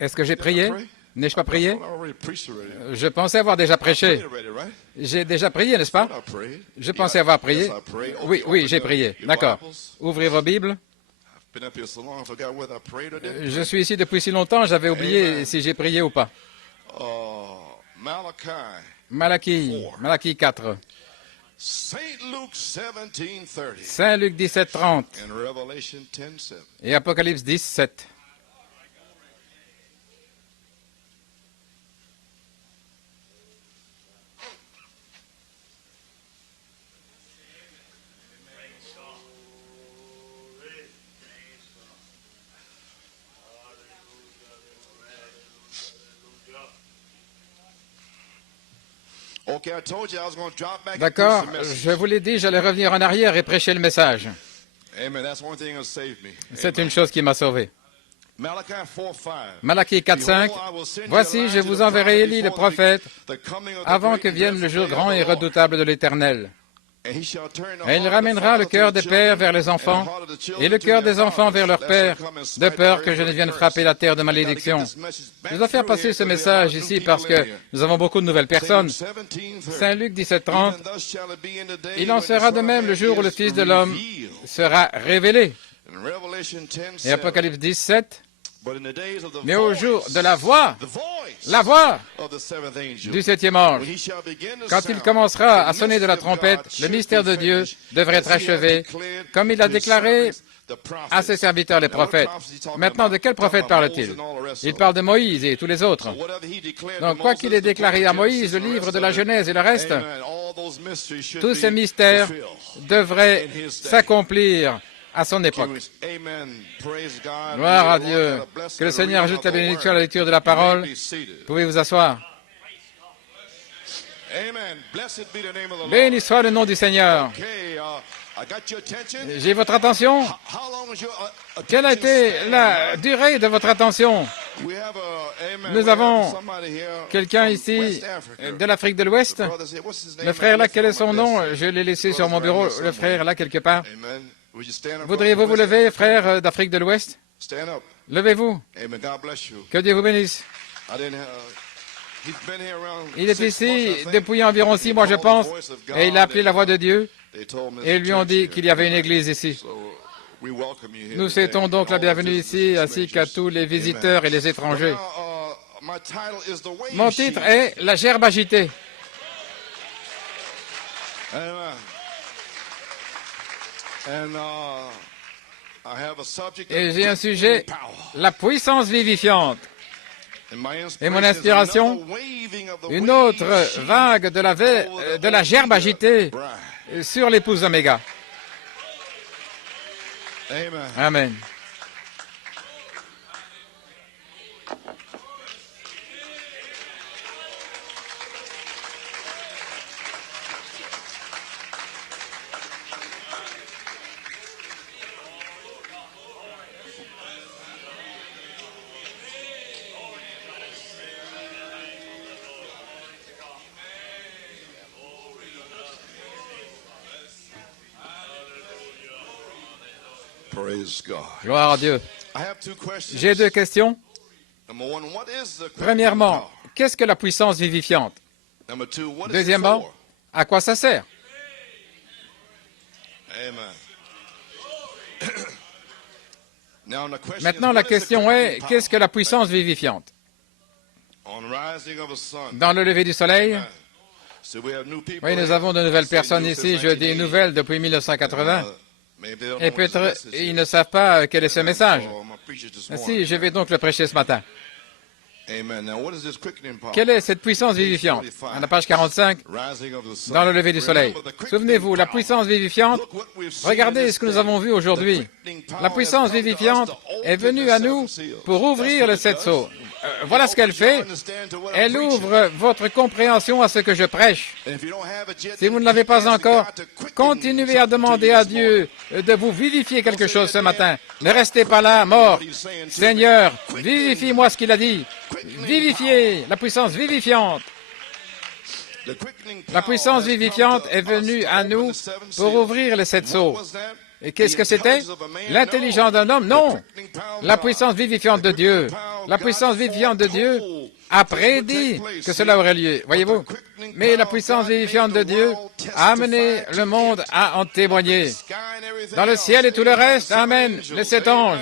Est-ce que j'ai prié? N'ai-je pas prié? Je pensais avoir déjà prêché. J'ai déjà prié, n'est-ce pas? Je pensais avoir prié. Oui, oui, j'ai prié. D'accord. Ouvrez vos Bibles. Je suis ici depuis si longtemps, j'avais oublié si j'ai prié ou pas. Malachie 4. Saint Luc 17:30 et Apocalypse 10:7. D'accord, je vous l'ai dit, j'allais revenir en arrière et prêcher le message. C'est une chose qui m'a sauvé. Malachie 4:5. Voici, je vous enverrai Élie le prophète avant que vienne le jour grand et redoutable de l'Éternel. Et il ramènera le cœur des pères vers les enfants et le cœur des enfants vers leurs pères, de peur que je ne vienne frapper la terre de malédiction. Je dois faire passer ce message ici parce que nous avons beaucoup de nouvelles personnes. Saint Luc 17:30. Il en sera de même le jour où le Fils de l'homme sera révélé. Et Apocalypse 17. Mais au jour de la voix du septième ange, quand il commencera à sonner de la trompette, le mystère de Dieu devrait être achevé, comme il l'a déclaré à ses serviteurs les prophètes. Maintenant, de quel prophète parle-t-il? Il parle de Moïse et tous les autres. Donc, quoi qu'il ait déclaré à Moïse, le livre de la Genèse et le reste, tous ces mystères devraient s'accomplir à son époque. Gloire à Dieu. Que le Seigneur ajoute la bénédiction à la lecture de la parole. Pouvez vous asseoir. Béni soit le nom du Seigneur. J'ai votre attention. Quelle a été la durée de votre attention? Nous avons quelqu'un ici de l'Afrique de l'Ouest. Le frère là, quel est son nom? Je l'ai laissé sur mon bureau, le frère là quelque part. Voudriez-vous vous lever, frère d'Afrique de l'Ouest? Levez-vous. Que Dieu vous bénisse. Il est ici depuis environ 6 mois, je pense, et il a appelé la voix de Dieu, et ils lui ont dit qu'il y avait une église ici. Nous souhaitons donc la bienvenue ici, ainsi qu'à tous les visiteurs et les étrangers. Mon titre est « La gerbe agitée ». Et j'ai un sujet, la puissance vivifiante. Et mon inspiration, une autre vague de la gerbe agitée sur l'épouse Oméga. Amen. Gloire à Dieu. J'ai 2 questions. Premièrement, qu'est-ce que la puissance vivifiante? Deuxièmement, à quoi ça sert? Maintenant, la question est, qu'est-ce que la puissance vivifiante? Dans le lever du soleil, oui, nous avons de nouvelles personnes ici. Je dis nouvelles depuis 1980. Et peut-être ils ne savent pas quel est ce message. Si, je vais donc le prêcher ce matin. Quelle est cette puissance vivifiante? À la page 45, dans le lever du soleil. Souvenez-vous, la puissance vivifiante, regardez ce que nous avons vu aujourd'hui. La puissance vivifiante est venue à nous pour ouvrir le 7 sceaux. Voilà ce qu'elle fait. Elle ouvre votre compréhension à ce que je prêche. Si vous ne l'avez pas encore, continuez à demander à Dieu de vous vivifier quelque chose ce matin. Ne restez pas là, mort. Seigneur, vivifie-moi ce qu'il a dit. Vivifiez, la puissance vivifiante. La puissance vivifiante est venue à nous pour ouvrir les 7 sceaux. Et qu'est-ce que c'était? L'intelligence d'un homme? Non. La puissance vivifiante de Dieu. La puissance vivifiante de Dieu a prédit que cela aurait lieu. Voyez-vous? Mais la puissance vivifiante de Dieu a amené le monde à en témoigner. Dans le ciel et tout le reste, amen, les 7 anges.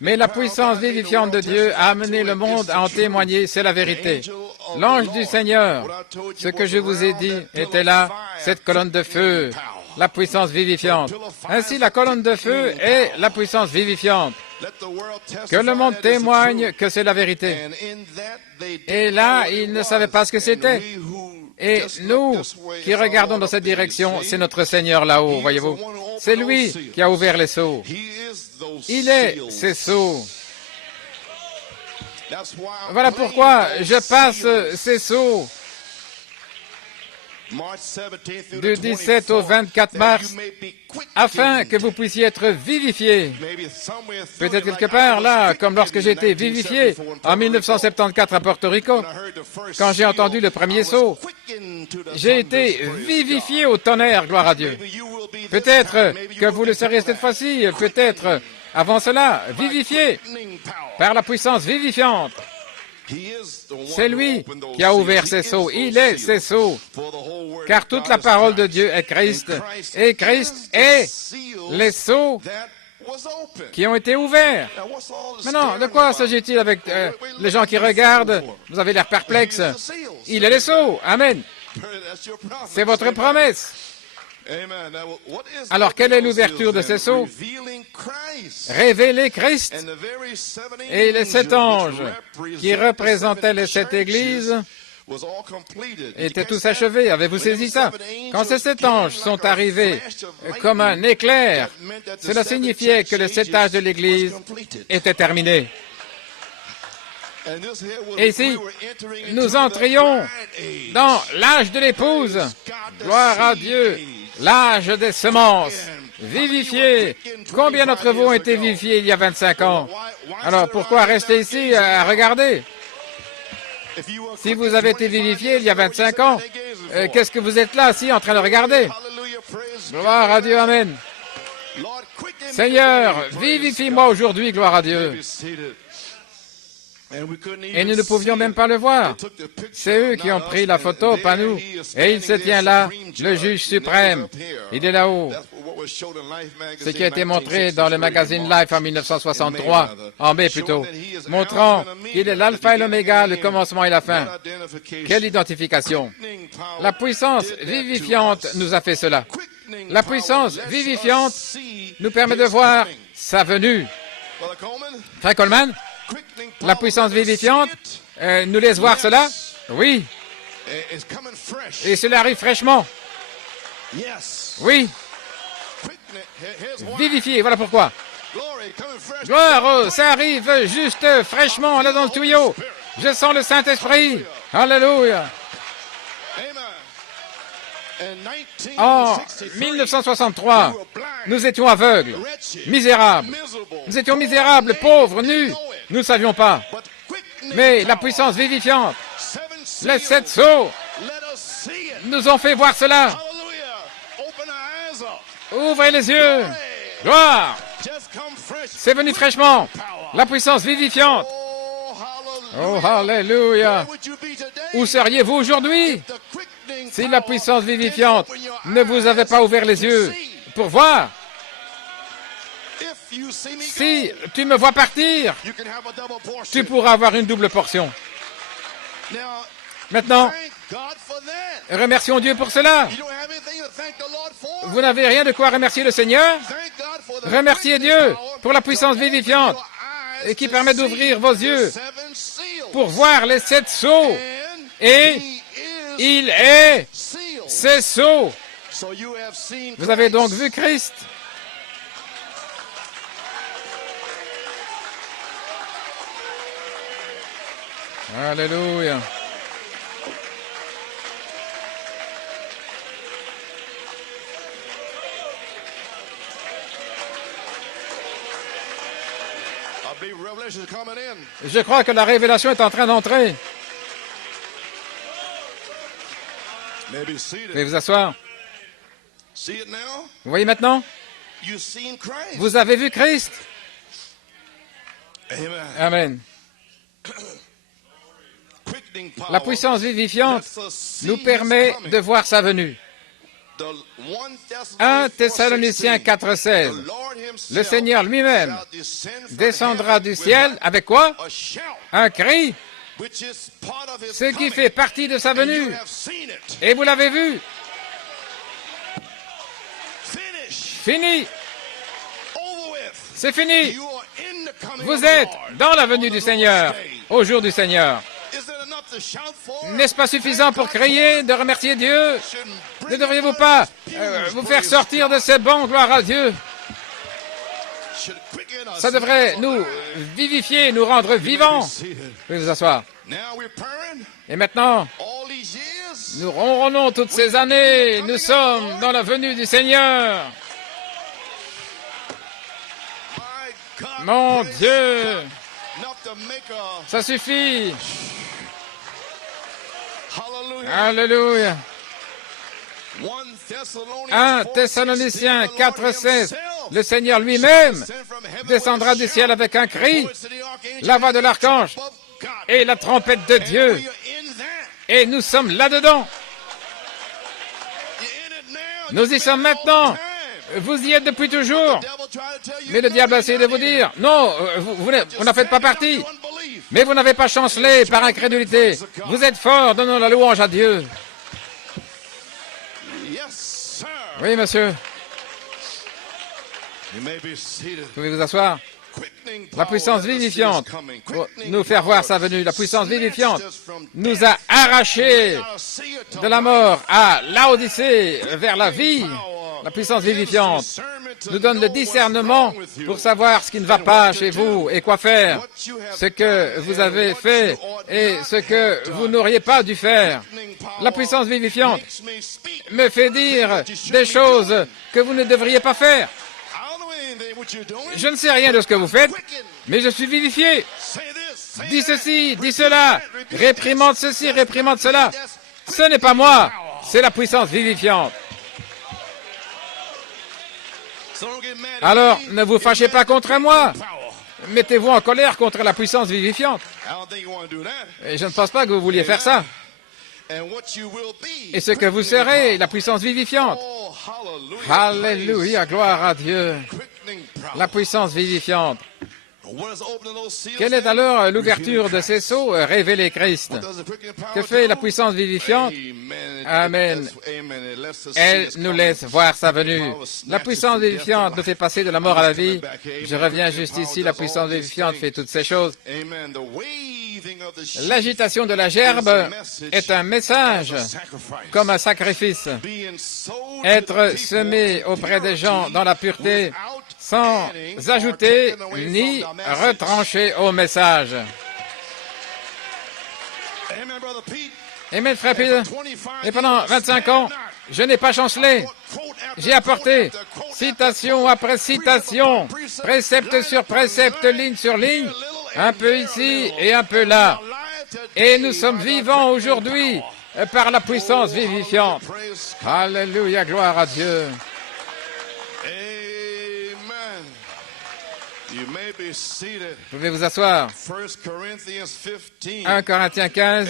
Mais la puissance vivifiante de Dieu a amené le monde à en témoigner, c'est la vérité. L'ange du Seigneur, ce que je vous ai dit, était là, cette colonne de feu, la puissance vivifiante. Ainsi, la colonne de feu est la puissance vivifiante. Que le monde témoigne que c'est la vérité. Et là, ils ne savaient pas ce que c'était. Et nous, qui regardons dans cette direction, c'est notre Seigneur là-haut, voyez-vous. C'est lui qui a ouvert les seaux. Il est ces seaux. Voilà pourquoi je passe ces seaux du 17 au 24 mars, afin que vous puissiez être vivifiés. Peut-être quelque part là, comme lorsque j'ai été vivifié en 1974 à Porto Rico, quand j'ai entendu le premier sceau. J'ai été vivifié au tonnerre, gloire à Dieu. Peut-être que vous le serez cette fois-ci, peut-être avant cela, vivifié par la puissance vivifiante. C'est lui qui a ouvert ces seaux. Il est ces seaux. Car toute la parole de Dieu est Christ. Et Christ est les seaux qui ont été ouverts. Maintenant, de quoi s'agit-il avec les gens qui regardent? Vous avez l'air perplexe. Il est les seaux. Amen. C'est votre promesse. Alors, quelle est l'ouverture de ces seaux? Révéler Christ. Et les 7 anges qui représentaient les 7 églises étaient tous achevés. Avez-vous saisi ça? Quand ces 7 anges sont arrivés comme un éclair, cela signifiait que le 7 âges de l'Église était terminé. Et ici, nous entrions dans l'âge de l'épouse. Gloire à Dieu. L'âge des semences. Vivifiés. Combien d'entre vous ont été vivifiés il y a 25 ans? Alors, pourquoi rester ici à regarder? Si vous avez été vivifié il y a 25 ans, qu'est-ce que vous êtes là, assis, en train de regarder? Gloire à Dieu, amen. Seigneur, vivifie-moi aujourd'hui, gloire à Dieu. Et nous ne pouvions même pas le voir. C'est eux qui ont pris la photo, pas nous. Et il se tient là, le juge suprême. Il est là-haut. Ce qui a été montré dans le magazine Life en 1963, en mai plutôt, montrant qu'il est l'alpha et l'oméga, le commencement et la fin. Quelle identification! La puissance vivifiante nous a fait cela. La puissance vivifiante nous permet de voir sa venue. Frère Coleman, la puissance vivifiante nous laisse voir cela? Oui. Et cela arrive fraîchement. Oui. Vivifié, voilà pourquoi. Gloire, ça arrive juste fraîchement là dans le tuyau. Je sens le Saint-Esprit. Alléluia. En 1963, nous étions aveugles, misérables. Nous étions misérables, pauvres, nus. Nous ne savions pas. Mais la puissance vivifiante, les 7 sceaux, nous ont fait voir cela. Ouvrez les yeux. Gloire. C'est venu fraîchement. La puissance vivifiante. Oh, alléluia. Où seriez-vous aujourd'hui si la puissance vivifiante ne vous avait pas ouvert les yeux pour voir? Si tu me vois partir, tu pourras avoir une double portion. Maintenant, remercions Dieu pour cela. Vous n'avez rien de quoi remercier le Seigneur? Remerciez Dieu pour la puissance vivifiante et qui permet d'ouvrir vos yeux pour voir les 7 sceaux. Et il est ces sceaux. Vous avez donc vu Christ. Alléluia. Je crois que la révélation est en train d'entrer. Veuillez vous asseoir. Vous voyez maintenant? Vous avez vu Christ? Amen. La puissance vivifiante nous permet de voir sa venue. 1 Thessaloniciens 4,16. Le Seigneur lui-même descendra du ciel avec quoi? Un cri, ce qui fait partie de sa venue. Et vous l'avez vu. Fini. C'est fini. Vous êtes dans la venue du Seigneur, au jour du Seigneur. N'est-ce pas suffisant pour crier, de remercier Dieu? Ne devriez-vous pas vous faire sortir de ces bancs, gloire à Dieu? Ça devrait nous vivifier, nous rendre vivants. Vous pouvez vous asseoir. Et maintenant, nous ronronnons toutes ces années. Nous sommes dans la venue du Seigneur. Mon Dieu, ça suffit. Alléluia. 1 Thessaloniciens 4,16. Le Seigneur lui-même descendra du ciel avec un cri, la voix de l'archange et la trompette de Dieu. Et nous sommes là-dedans. Nous y sommes maintenant. Vous y êtes depuis toujours. Mais le diable a essayé de vous dire, non, vous n'en faites pas partie. Mais vous n'avez pas chancelé par incrédulité. Vous êtes forts, donnons la louange à Dieu. Oui, monsieur. Vous pouvez vous asseoir. La puissance vivifiante, pour nous faire voir sa venue, la puissance vivifiante nous a arrachés de la mort à Laodicée vers la vie. La puissance vivifiante nous donne le discernement pour savoir ce qui ne va pas chez vous et quoi faire, ce que vous avez fait et ce que vous n'auriez pas dû faire. La puissance vivifiante me fait dire des choses que vous ne devriez pas faire. Je ne sais rien de ce que vous faites, mais je suis vivifié. Dis ceci, dis cela, réprimande ceci, réprimande cela. Ce n'est pas moi, c'est la puissance vivifiante. Alors, ne vous fâchez pas contre moi. Mettez-vous en colère contre la puissance vivifiante. Et je ne pense pas que vous vouliez faire ça. Et ce que vous serez, la puissance vivifiante. Alléluia, gloire à Dieu. La puissance vivifiante. Quelle est alors l'ouverture de ces sceaux? Révéler Christ. Que fait la puissance vivifiante? Amen. Elle nous laisse voir sa venue. La puissance vivifiante nous fait passer de la mort à la vie. Je reviens juste ici. La puissance vivifiante fait toutes ces choses. L'agitation de la gerbe est un message, comme un sacrifice. Être semé auprès des gens dans la pureté, sans ajouter ni retrancher au message. Amen, frère Peter. Et pendant 25 ans, je n'ai pas chancelé. J'ai apporté citation après citation, précepte sur précepte, ligne sur ligne, un peu ici et un peu là. Et nous sommes vivants aujourd'hui par la puissance vivifiante. Alléluia, gloire à Dieu. Vous pouvez vous asseoir. 1 Corinthiens 15.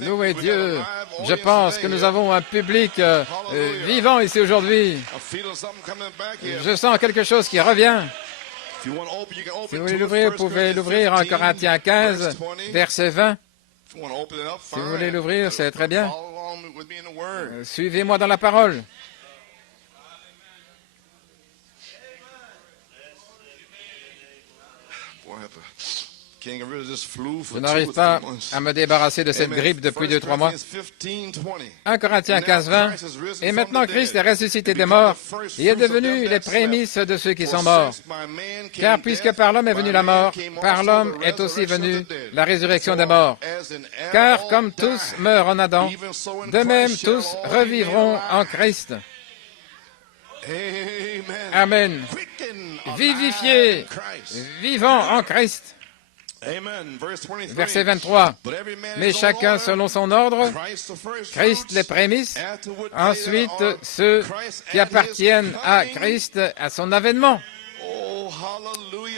Louez Dieu. Je pense que nous avons un public vivant ici aujourd'hui. Je sens quelque chose qui revient. Si vous voulez l'ouvrir, vous pouvez l'ouvrir en Corinthiens 15, verset 20. Si vous voulez l'ouvrir, c'est très bien. Suivez-moi dans la parole. Je n'arrive pas à me débarrasser de cette grippe depuis 2-3 mois. 1 Corinthiens 15, 20. Et maintenant Christ est ressuscité des morts et est devenu les prémices de ceux qui sont morts. Car puisque par l'homme est venue la mort, par l'homme est aussi venue la résurrection des morts. Car comme tous meurent en Adam, de même tous revivront en Christ. Amen. Vivifiés, vivants en Christ. Verset 23. Mais chacun selon son ordre, Christ les prémices, ensuite ceux qui appartiennent à Christ à son avènement.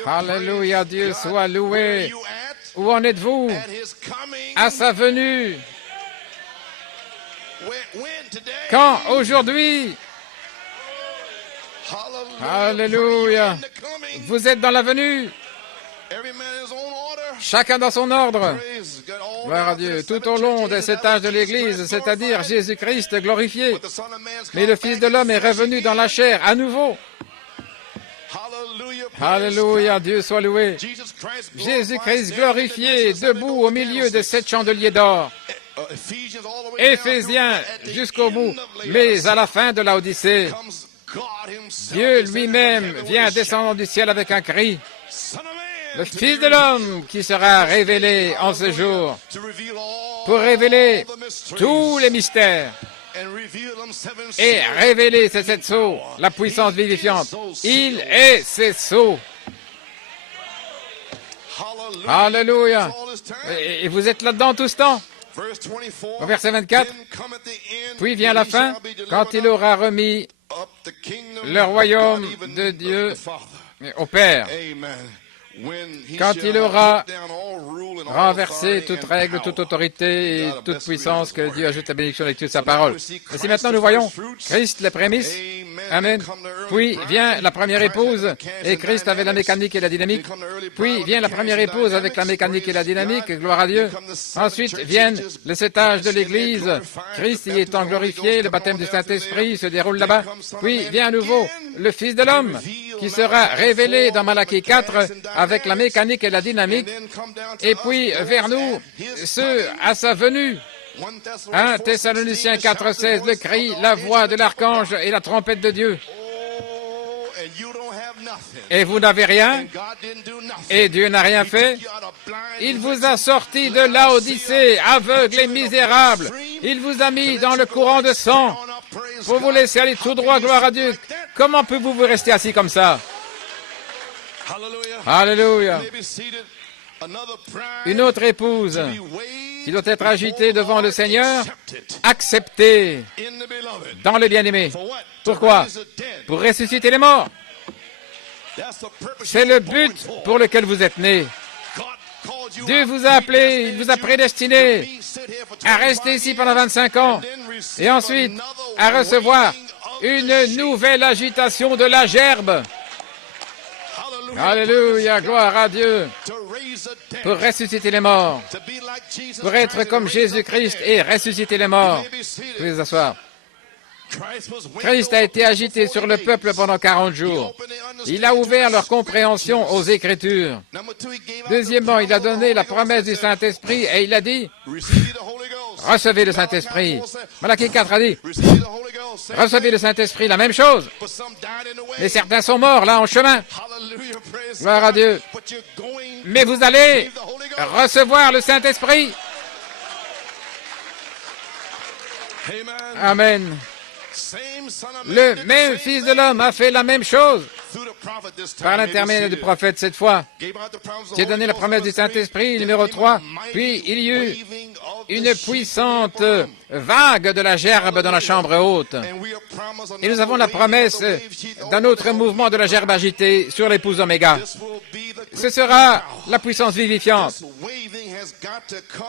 Alléluia, Dieu soit loué. Où en êtes-vous à sa venue? Quand? Aujourd'hui. Alléluia. Vous êtes dans la venue. Chacun dans son ordre. Gloire à Dieu. Tout au long de cet âge de l'Église, c'est-à-dire Jésus-Christ glorifié. Mais le Fils de l'homme est revenu dans la chair à nouveau. Alléluia, Dieu soit loué. Jésus-Christ glorifié, debout au milieu de 7 chandeliers d'or. Éphésiens jusqu'au bout. Mais à la fin de la Odyssée, Dieu lui-même vient descendre du ciel avec un cri. Le Fils de l'homme qui sera révélé en ce jour pour révéler tous les mystères et révéler ces 7 sceaux, la puissance vivifiante. Il est ces sceaux. Alléluia. Et vous êtes là-dedans tout ce temps. Au verset 24, puis vient la fin, quand il aura remis le royaume de Dieu au Père. Quand il aura renversé toute règle, toute autorité et toute puissance, que Dieu ajoute la bénédiction avec toute sa parole. Et si maintenant nous voyons Christ les prémices, Amen, puis vient la première épouse, et Christ avait la mécanique et la dynamique, puis vient la première épouse avec la mécanique et la dynamique, gloire à Dieu. Ensuite viennent les 7 âges de l'Église, Christ y étant glorifié, le baptême du Saint-Esprit se déroule là-bas, puis vient à nouveau le Fils de l'homme, qui sera révélé dans Malachie 4 avec la mécanique et la dynamique, et puis vers nous, ceux à sa venue. 1 Thessaloniciens 4,16, le cri, la voix de l'archange et la trompette de Dieu. Et vous n'avez rien, et Dieu n'a rien fait. Il vous a sorti de l'Odyssée, aveugle et misérable. Il vous a mis dans le courant de sang pour vous laisser aller tout droit, gloire à Dieu. Comment pouvez-vous rester assis comme ça? Alléluia. Une autre épouse qui doit être agitée devant le Seigneur, acceptée dans le bien-aimé. Pourquoi? Pour ressusciter les morts. C'est le but pour lequel vous êtes nés. Dieu vous a appelé, il vous a prédestiné à rester ici pendant 25 ans et ensuite à recevoir une nouvelle agitation de la gerbe. Alléluia, gloire à Dieu, pour ressusciter les morts, pour être comme Jésus-Christ et ressusciter les morts. Vous pouvez vous asseoir. Christ a été agité sur le peuple pendant 40 jours. Il a ouvert leur compréhension aux Écritures. Deuxièmement, il a donné la promesse du Saint-Esprit et il a dit, recevez le Saint-Esprit. Malachie 4 a dit, recevez le Saint-Esprit, la même chose. Mais certains sont morts là en chemin. Gloire à Dieu. Mais vous allez recevoir le Saint-Esprit. Amen. Le même Fils de l'homme a fait la même chose par l'intermédiaire du prophète cette fois. J'ai donné la promesse du Saint-Esprit, numéro 3. Puis il y eut une puissante vague de la gerbe dans la chambre haute. Et nous avons la promesse d'un autre mouvement de la gerbe agitée sur l'épouse Oméga. Ce sera la puissance vivifiante.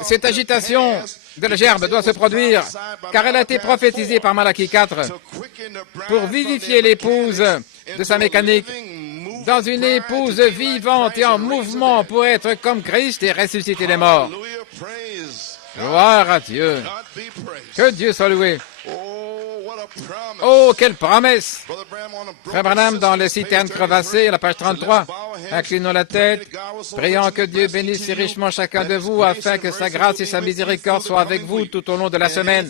Cette agitation de la gerbe doit se produire, car elle a été prophétisée par Malachie 4 pour vivifier l'épouse de sa mécanique dans une épouse vivante et en mouvement pour être comme Christ et ressusciter les morts. Gloire à Dieu. Que Dieu soit loué. Oh, quelle promesse! Frère Branham, dans les citernes crevassées, à la page 33, inclinons la tête, priant que Dieu bénisse si richement chacun de vous, afin que sa grâce et sa miséricorde soient avec vous tout au long de la semaine.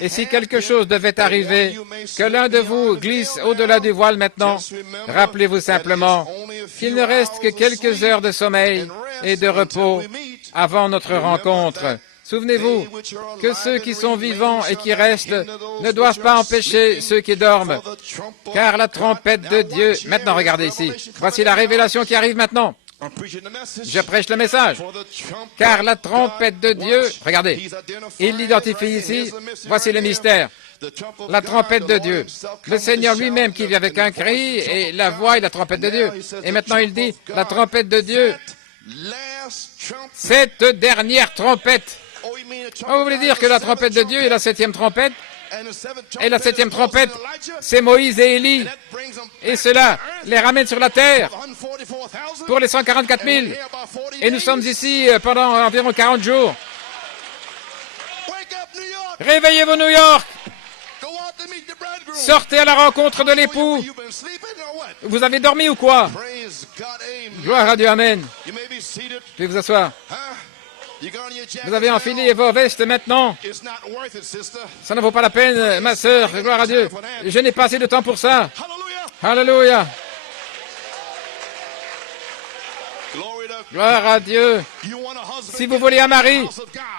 Et si quelque chose devait arriver, que l'un de vous glisse au-delà du voile maintenant, rappelez-vous simplement qu'il ne reste que quelques heures de sommeil et de repos avant notre rencontre. Souvenez-vous que ceux qui sont vivants et qui restent ne doivent pas empêcher ceux qui dorment, car la trompette de Dieu... Maintenant, regardez ici. Voici la révélation qui arrive maintenant. Je prêche le message, car la trompette de Dieu, regardez, il l'identifie ici, voici le mystère, la trompette de Dieu. Le Seigneur lui-même qui vient avec un cri et la voix et la trompette de Dieu. Et maintenant il dit, la trompette de Dieu, cette dernière trompette. Oh, vous voulez dire que la trompette de Dieu est la septième trompette? Et la septième trompette, c'est Moïse et Élie. Et cela les ramène sur la terre pour les 144 000. Et nous sommes ici pendant environ 40 jours. Réveillez-vous, New York! Sortez à la rencontre de l'époux. Vous avez dormi ou quoi? Gloire à Dieu, Amen. Veuillez vous asseoir. Vous avez enfilé vos vestes maintenant. Ça ne vaut pas la peine, ma sœur. Gloire à Dieu. Je n'ai pas assez de temps pour ça. Alléluia. Gloire à Dieu. Si vous voulez un mari,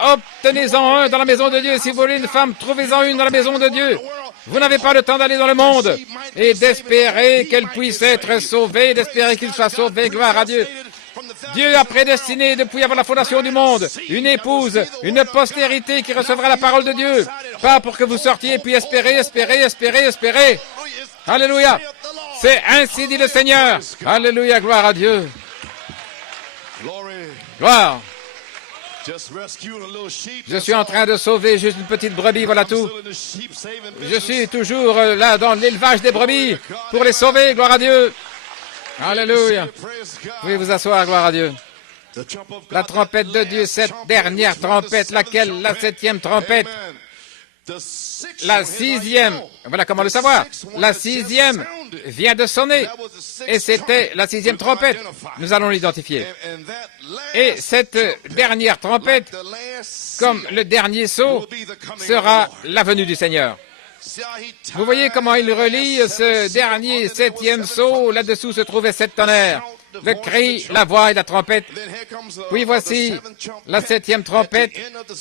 obtenez-en un dans la maison de Dieu. Si vous voulez une femme, trouvez-en une dans la maison de Dieu. Vous n'avez pas le temps d'aller dans le monde et d'espérer qu'elle puisse être sauvée, d'espérer qu'il soit sauvé. Gloire à Dieu. Dieu a prédestiné depuis avant la fondation du monde une épouse, une postérité qui recevra la parole de Dieu. Pas pour que vous sortiez puis espérez. Alléluia. C'est ainsi dit le Seigneur. Alléluia, gloire à Dieu. Gloire. Je suis en train de sauver juste une petite brebis, voilà tout. Je suis toujours là dans l'élevage des brebis pour les sauver, gloire à Dieu. Alléluia. Oui, vous asseoir, gloire à Dieu. La trompette de Dieu, cette dernière trompette, laquelle? La septième trompette. La sixième, voilà comment le savoir. La sixième vient de sonner. Et c'était la sixième trompette. Nous allons l'identifier. Et cette dernière trompette, comme le dernier sceau, sera la venue du Seigneur. Vous voyez comment il relie ce dernier septième sceau. Là-dessous se trouvait sept tonnerres. Le cri, la voix et la trompette. Puis voici la septième trompette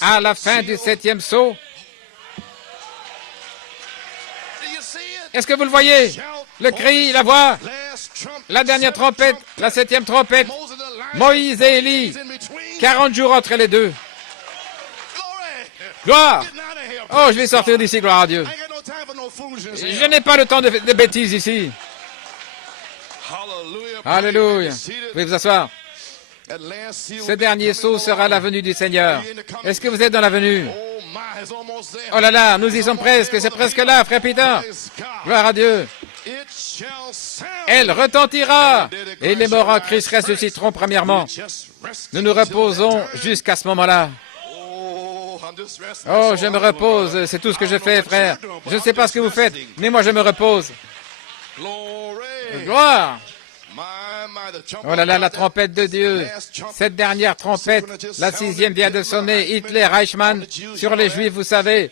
à la fin du septième sceau. Est-ce que vous le voyez? Le cri, la voix, la dernière trompette, la septième trompette. Moïse et Élie, 40 jours entre les deux. Gloire! Oh, je vais sortir d'ici, gloire à Dieu. Je n'ai pas le temps de bêtises ici. Alléluia. Vous pouvez vous asseoir. Ce dernier sceau sera la venue du Seigneur. Est-ce que vous êtes dans la venue? Oh là là, nous y sommes presque. C'est presque là, frère Peter. Gloire à Dieu. Elle retentira et les morts en Christ ressusciteront premièrement. Nous nous reposons jusqu'à ce moment-là. Oh, je me repose, c'est tout ce que je fais, frère. Je ne sais pas ce que vous faites, mais moi je me repose. Gloire! Oh là là, la trompette de Dieu. Cette dernière trompette, la sixième vient de sonner. Hitler, Reichmann, sur les Juifs, vous savez.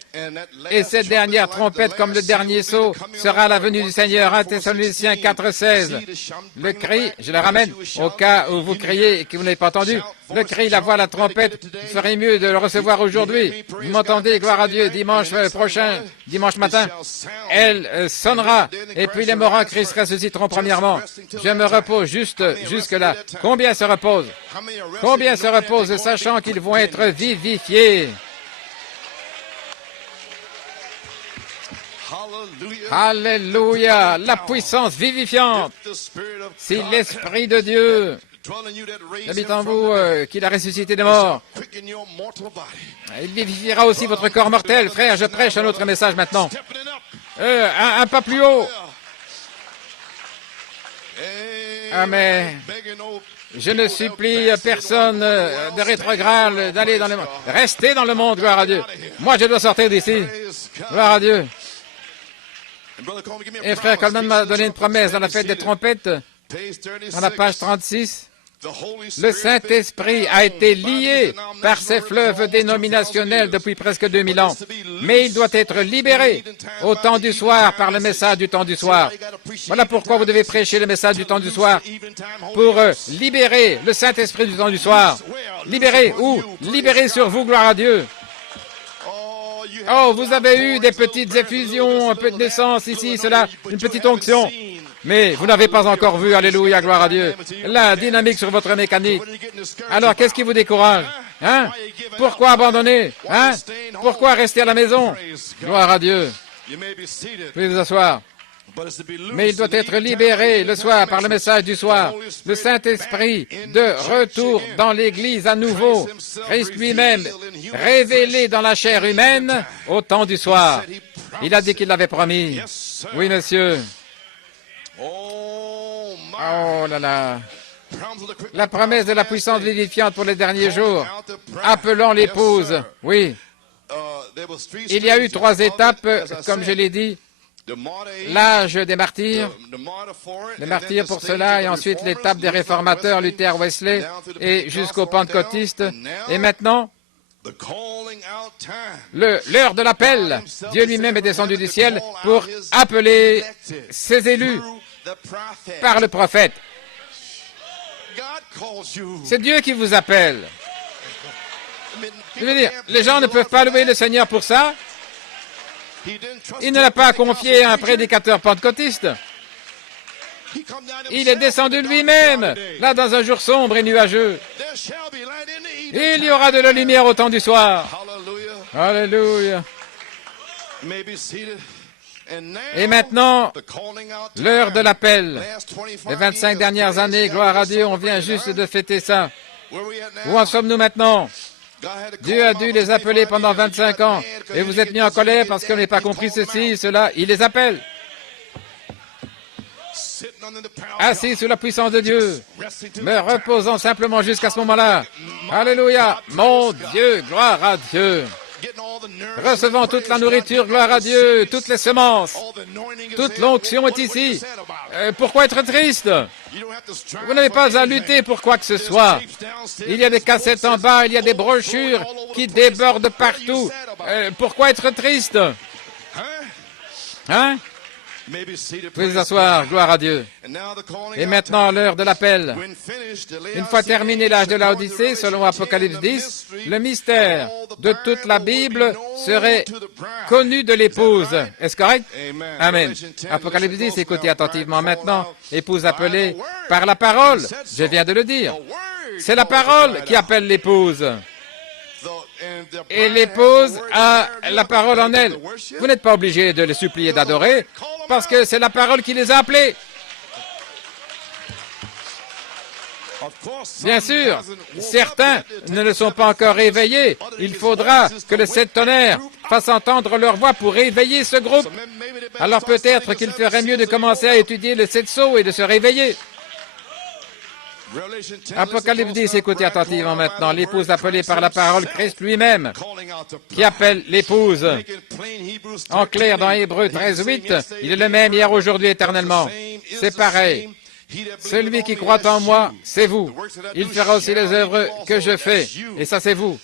Et cette dernière trompette, comme le dernier sceau, sera la venue du Seigneur. 1 Thessaloniciens 4,16. Le cri, je le ramène, au cas où vous criez et que vous n'avez pas entendu. Le cri, la voix, la trompette, vous ferez mieux de le recevoir aujourd'hui. Vous m'entendez, gloire à Dieu, dimanche prochain, dimanche matin, elle sonnera, et puis les morts en Christ ressusciteront premièrement. Je me repose jusque-là. Combien se reposent? Combien se reposent, sachant qu'ils vont être vivifiés? Alléluia, la puissance vivifiante. Si l'Esprit de Dieu habite en vous, qu'il a ressuscité des morts, il vivifiera aussi votre corps mortel. Frère, je prêche un autre message maintenant. Un pas plus haut. Amen. Je ne supplie personne de rétrograde d'aller dans le monde. Restez dans le monde, gloire à Dieu. Moi, je dois sortir d'ici. Gloire à Dieu. Et frère Coleman m'a donné une promesse dans la fête des trompettes, dans la page 36. Le Saint-Esprit a été lié par ces fleuves dénominationnels depuis presque 2000 ans. Mais il doit être libéré au temps du soir par le message du temps du soir. Voilà pourquoi vous devez prêcher le message du temps du soir. Pour libérer le Saint-Esprit du temps du soir. Libérer où? Libérer sur vous, gloire à Dieu. Oh, vous avez eu des petites effusions, un peu de naissance ici, cela, une petite onction. Mais vous n'avez pas encore vu, alléluia, gloire à Dieu, la dynamique sur votre mécanique. Alors, qu'est-ce qui vous décourage? Hein? Pourquoi abandonner? Hein? Pourquoi rester à la maison? Gloire à Dieu. Vous pouvez vous asseoir. Mais il doit être libéré le soir par le message du soir. Le Saint-Esprit de retour dans l'Église à nouveau. Christ lui-même révélé dans la chair humaine au temps du soir. Il a dit qu'il l'avait promis. Oui, monsieur. Oh là là. La promesse de la puissance vivifiante pour les derniers jours. Appelons l'épouse. Oui. Il y a eu 3 étapes, comme je l'ai dit. L'âge des martyrs, les martyrs pour cela, et ensuite l'étape des réformateurs, Luther, Wesley, et jusqu'aux pentecôtistes. Et maintenant, l'heure de l'appel. Dieu lui-même est descendu du ciel pour appeler ses élus par le prophète. C'est Dieu qui vous appelle. Je veux dire, les gens ne peuvent pas louer le Seigneur pour ça. Il ne l'a pas confié à un prédicateur pentecôtiste. Il est descendu lui-même, là dans un jour sombre et nuageux. Il y aura de la lumière au temps du soir. Alléluia. Et maintenant, l'heure de l'appel. Les 25 dernières années, gloire à Dieu, on vient juste de fêter ça. Où en sommes-nous maintenant? Dieu a dû les appeler pendant 25 ans. Et vous êtes mis en colère parce qu'on n'a pas compris ceci, cela. Il les appelle. Assis sous la puissance de Dieu, me reposant simplement jusqu'à ce moment-là. Alléluia. Mon Dieu, gloire à Dieu. Recevant toute la nourriture, gloire à Dieu, toutes les semences, toute l'onction est ici. Pourquoi être triste? Vous n'avez pas à lutter pour quoi que ce soit. Il y a des cassettes en bas, il y a des brochures qui débordent partout. Pourquoi être triste? Hein? Vous pouvez vous asseoir, gloire à Dieu. Et maintenant, l'heure de l'appel. Une fois terminé l'âge de l'Odyssée, selon Apocalypse 10, le mystère de toute la Bible serait connu de l'épouse. Est-ce correct? Amen. Apocalypse 10, écoutez attentivement maintenant. Épouse appelée par la parole. Je viens de le dire. C'est la parole qui appelle l'épouse. Et l'épouse a la parole en elle. Vous n'êtes pas obligé de les supplier d'adorer, parce que c'est la parole qui les a appelés. Bien sûr, certains ne le sont pas encore réveillés. Il faudra que le 7 tonnerres fasse entendre leur voix pour réveiller ce groupe. Alors peut-être qu'il ferait mieux de commencer à étudier le 7 sceaux et de se réveiller. Apocalypse 10, écoutez attentivement maintenant. L'épouse appelée par la parole, Christ lui-même, qui appelle l'épouse. En clair, dans Hébreux 13:8, il est le même hier, aujourd'hui, éternellement. C'est pareil. Celui qui croit en moi, c'est vous. Il fera aussi les œuvres que je fais. Et ça, c'est vous.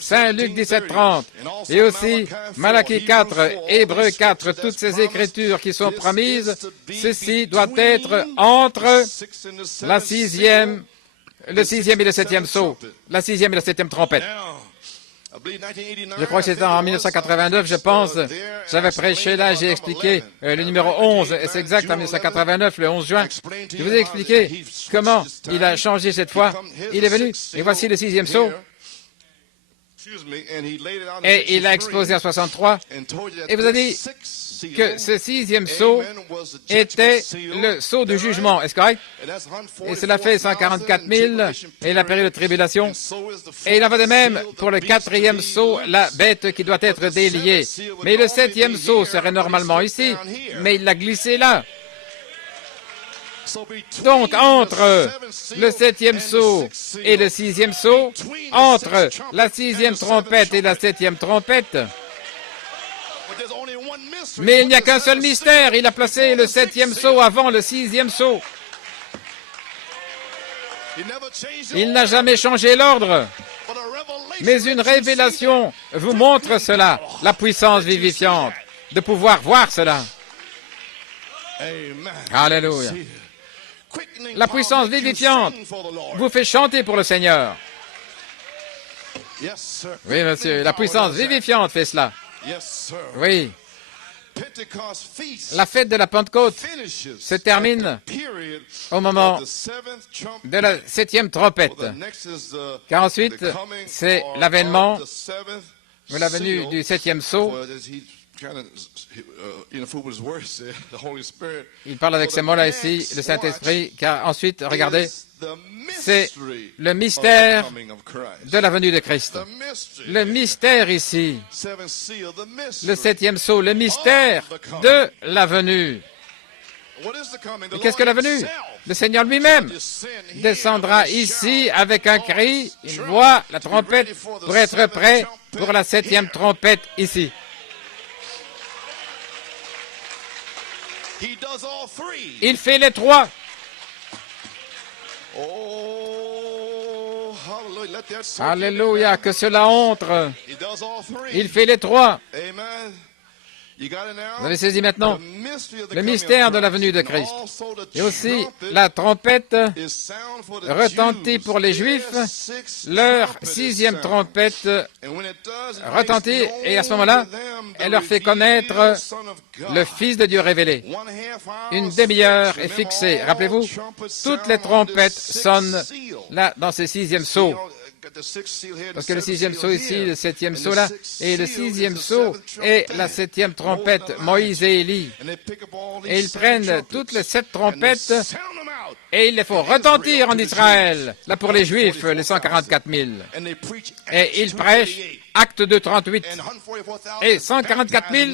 Saint Luc 17:30. Et aussi Malachie 4, Hébreux 4, toutes ces écritures qui sont promises, ceci doit être entre le sixième et le 7e sceau. La 6e et la 7e trompette. Je crois que c'était en 1989, je pense. J'avais prêché là, j'ai expliqué le numéro 11, et c'est exact, en 1989, le 11 juin. Je vous ai expliqué comment il a changé cette fois. Il est venu, et voici le 6e sceau. Et il a exposé en 63, et vous a dit que ce 6e sceau était le sceau du jugement. Est-ce correct? Et cela fait 144 000 et la période de tribulation. Et il en va de même pour le 4e sceau, la bête qui doit être déliée. Mais le 7e sceau serait normalement ici, mais il l'a glissé là. Donc, entre le 7e sceau et le 6e sceau, entre la 6e trompette et la 7e trompette, mais il n'y a qu'un seul mystère. Il a placé le 7e sceau avant le 6e sceau. Il n'a jamais changé l'ordre. Mais une révélation vous montre cela, la puissance vivifiante, de pouvoir voir cela. Alléluia. La puissance vivifiante vous fait chanter pour le Seigneur. Oui, monsieur, la puissance vivifiante fait cela. Oui, la fête de la Pentecôte se termine au moment de la 7e trompette. Car ensuite, c'est l'avènement ou la venue du 7e sceau. Il parle avec ces mots-là ici, le Saint-Esprit, car ensuite, regardez, c'est le mystère de la venue de Christ. Le mystère ici, le 7e sceau, le mystère de la venue. Et qu'est-ce que la venue? Le Seigneur lui-même descendra ici avec un cri, une voix, la trompette, pour être prêt pour la 7e trompette ici. Il fait les trois. Alléluia, que cela entre. Il fait les trois. Vous avez saisi maintenant le mystère de la venue de Christ. Et aussi, la trompette retentit pour les Juifs, leur 6e trompette retentit, et à ce moment-là, elle leur fait connaître le Fils de Dieu révélé. Une demi-heure est fixée. Rappelez-vous, toutes les trompettes sonnent là, dans ce 6e sceau. Parce que le 6e sceau ici, le 7e sceau là, et le 6e sceau est la 7e trompette, Moïse et Élie. Et ils prennent toutes les 7 trompettes et ils les font retentir en Israël, là pour les Juifs, les 144 000. Et ils prêchent, Acte 2, 38. Et 144 000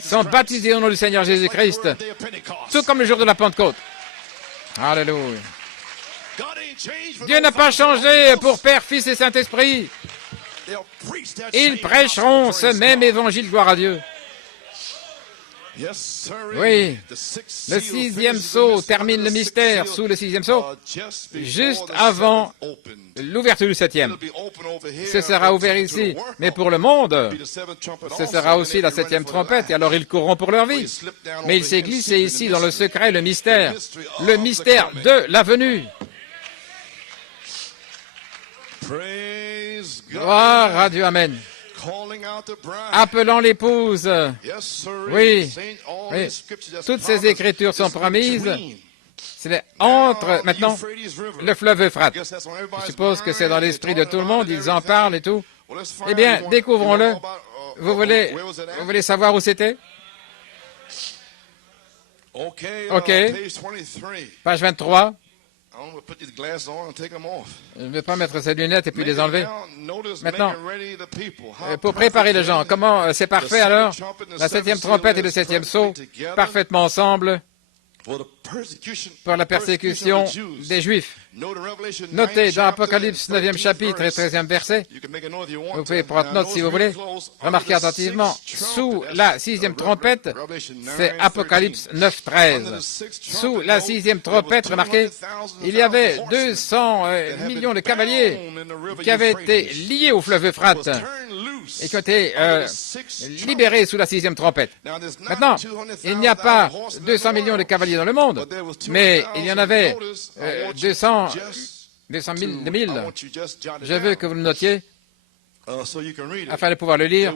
sont baptisés au nom du Seigneur Jésus-Christ, tout comme le jour de la Pentecôte. Alléluia. Dieu n'a pas changé pour Père, Fils et Saint-Esprit. Ils prêcheront ce même évangile, gloire à Dieu. Oui, le 6e sceau termine le mystère sous le 6e sceau, juste avant l'ouverture du 7e. Ce sera ouvert ici, mais pour le monde, ce sera aussi la 7e trompette, et alors ils courront pour leur vie. Mais il s'est glissé ici dans le secret, le mystère de la venue. Gloire à Dieu, amen. Appelant l'épouse. Oui, oui. Toutes ces écritures sont promises. C'est entre, maintenant, le fleuve Euphrate. Je suppose que c'est dans l'esprit de tout le monde, ils en parlent et tout. Eh bien, découvrons-le. Vous voulez savoir où c'était? OK. Page 23. Je ne vais pas mettre ces lunettes et puis les enlever. Maintenant, pour préparer les gens, comment c'est parfait alors? La 7e trompette et le 7e sceau, parfaitement ensemble, pour la persécution des Juifs. Notez dans Apocalypse 9e chapitre et 13e verset, vous pouvez prendre note si vous voulez, remarquez attentivement, sous la 6e trompette, c'est Apocalypse 9, 13. Sous la 6e trompette, remarquez, il y avait 200 millions de cavaliers qui avaient été liés au fleuve Euphrate et qui ont été libérés sous la 6e trompette. Maintenant, il n'y a pas 200 millions de cavaliers dans le monde, mais il y en avait 200 000. Je veux que vous le notiez afin de pouvoir le lire.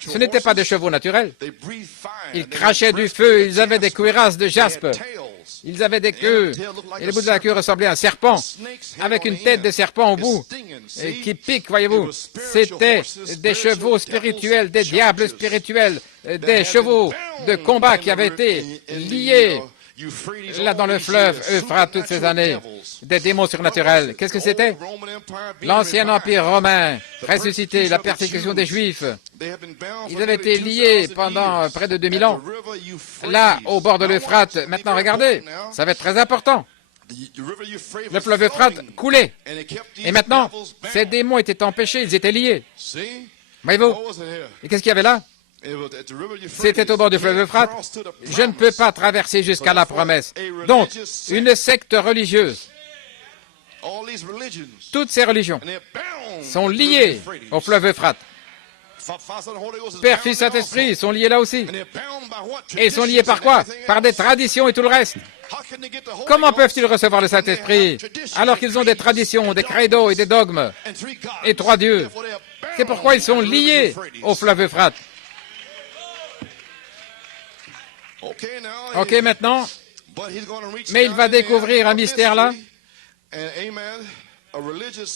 Ce n'étaient pas des chevaux naturels. Ils crachaient du feu, ils avaient des cuirasses de jaspe. Ils avaient des queues, et le bout de la queue ressemblait à un serpent, avec une tête de serpent au bout, et qui pique, voyez-vous. C'était des chevaux spirituels, des diables spirituels, des chevaux de combat qui avaient été liés là dans le fleuve Euphrate toutes ces années, des démons surnaturels. Qu'est-ce que c'était? L'ancien empire romain, ressuscité, la persécution des Juifs. Ils avaient été liés pendant près de 2000 ans. Là, au bord de l'Euphrate, maintenant regardez, ça va être très important. Le fleuve Euphrate coulait. Et maintenant, ces démons étaient empêchés, ils étaient liés. Voyez-vous? Et qu'est-ce qu'il y avait là? C'était au bord du fleuve Euphrate. Je ne peux pas traverser jusqu'à la promesse. Donc, une secte religieuse. Toutes ces religions sont liées au fleuve Euphrate. Père, Fils, Saint-Esprit sont liés là aussi. Et ils sont liés par quoi? Par des traditions et tout le reste. Comment peuvent-ils recevoir le Saint-Esprit alors qu'ils ont des traditions, des credos et des dogmes et 3 dieux? C'est pourquoi ils sont liés au fleuve Euphrate. Ok, maintenant, mais il va découvrir un mystère là,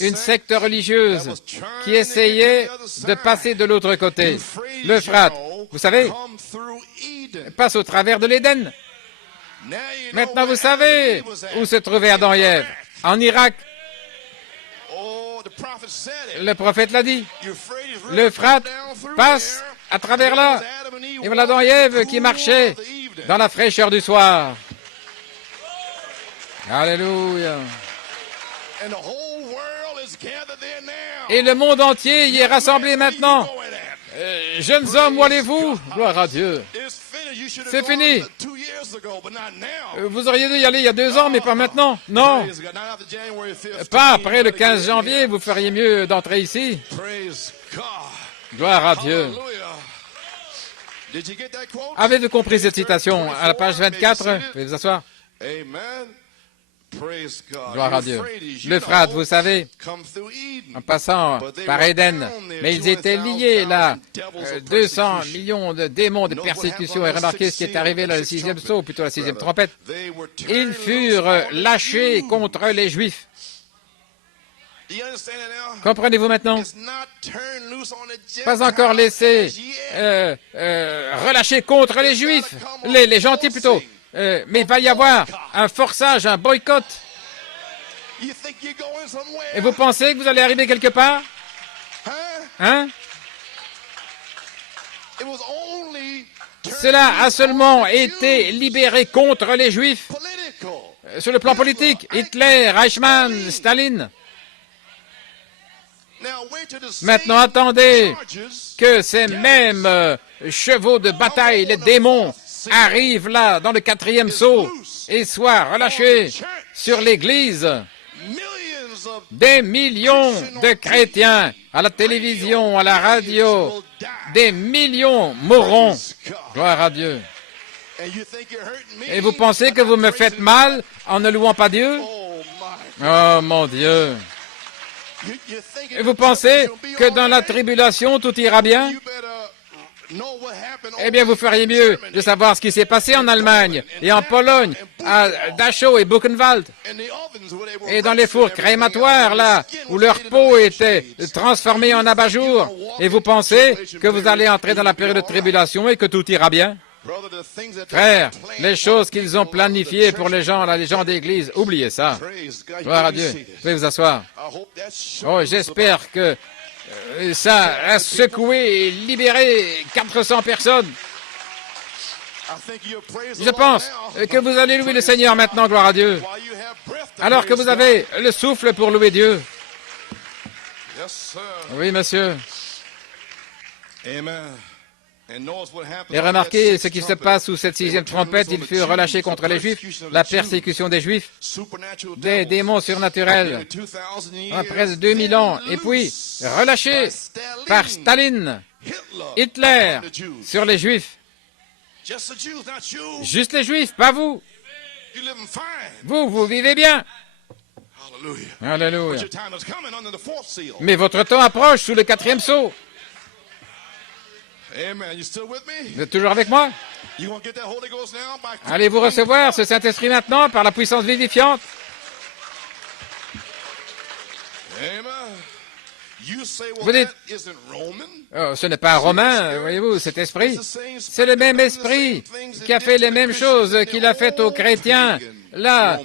une secte religieuse qui essayait de passer de l'autre côté. L'Euphrate, vous savez, passe au travers de l'Éden. Maintenant, vous savez où se trouvait Adam et Ève. En Irak. Le prophète l'a dit. L'Euphrate passe à travers là. Et voilà Adam et Ève qui marchaient dans la fraîcheur du soir. Alléluia. Et le monde entier y est rassemblé maintenant. Jeunes hommes, où allez-vous? Gloire à Dieu. C'est fini. Vous auriez dû y aller il y a 2 ans, mais pas maintenant. Non. Pas après le 15 janvier, vous feriez mieux d'entrer ici. Gloire à Dieu. Avez-vous compris cette citation? À la page 24, vous pouvez vous asseoir. Gloire à Dieu. L'Euphrate, vous savez, en passant par Éden, mais ils étaient liés là. 200 millions de démons de persécution. Et remarquez ce qui est arrivé dans le 6e sceau, ou plutôt la 6e trompette. Ils furent lâchés contre les Juifs. Comprenez-vous maintenant? Pas encore laissés relâchés contre les Juifs, les gentils plutôt. Mais il va y avoir un forçage, un boycott. Et vous pensez que vous allez arriver quelque part? Hein? Cela a seulement été libéré contre les Juifs. Sur le plan politique, Hitler, Eichmann, Staline. Maintenant, attendez que ces mêmes chevaux de bataille, les démons, arrivent là, dans le 4e sceau, et soient relâchés sur l'Église. Des millions de chrétiens, à la télévision, à la radio, des millions mourront. Gloire à Dieu. Et vous pensez que vous me faites mal en ne louant pas Dieu? Oh mon Dieu. Et vous pensez que dans la tribulation, tout ira bien? Eh bien, vous feriez mieux de savoir ce qui s'est passé en Allemagne et en Pologne, à Dachau et Buchenwald, et dans les fours crématoires, là, où leur peau était transformée en abat-jour. Et vous pensez que vous allez entrer dans la période de tribulation et que tout ira bien? Frères, les choses qu'ils ont planifiées pour les gens d'église, oubliez ça. Gloire à Dieu. Vous pouvez vous asseoir. Oh, j'espère que ça a secoué et libéré 400 personnes. Je pense que vous allez louer le Seigneur maintenant, gloire à Dieu, alors que vous avez le souffle pour louer Dieu. Oui, monsieur. Et remarquez ce qui se passe sous cette 6e trompette. Ils furent relâchés contre les Juifs, la persécution des Juifs, des démons surnaturels, près de 2000 ans, et puis relâchés par Staline, Hitler, sur les Juifs. Juste les Juifs, pas vous. Vous vivez bien. Alléluia. Mais votre temps approche sous le 4e sceau. Vous êtes toujours avec moi? Allez-vous recevoir ce Saint-Esprit maintenant par la puissance vivifiante? Vous dites, oh, ce n'est pas un Romain, voyez-vous, cet esprit. C'est le même esprit qui a fait les mêmes choses qu'il a faites aux chrétiens, là,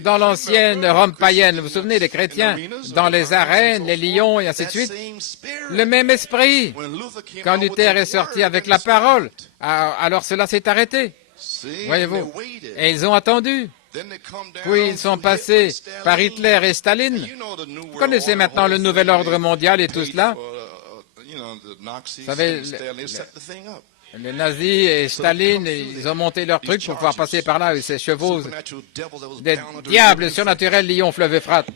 dans l'ancienne Rome païenne. Vous vous souvenez des chrétiens, dans les arènes, les lions et ainsi de suite? Le même esprit. Quand Luther est sorti avec la parole, alors cela s'est arrêté. Voyez-vous? Et ils ont attendu. Puis ils sont passés par Hitler et Staline. Vous connaissez maintenant le nouvel ordre mondial et tout cela. Vous savez, les nazis et Staline, ils ont monté leur truc pour pouvoir passer par là avec ces chevaux, des diables surnaturels liés au fleuve Euphrate.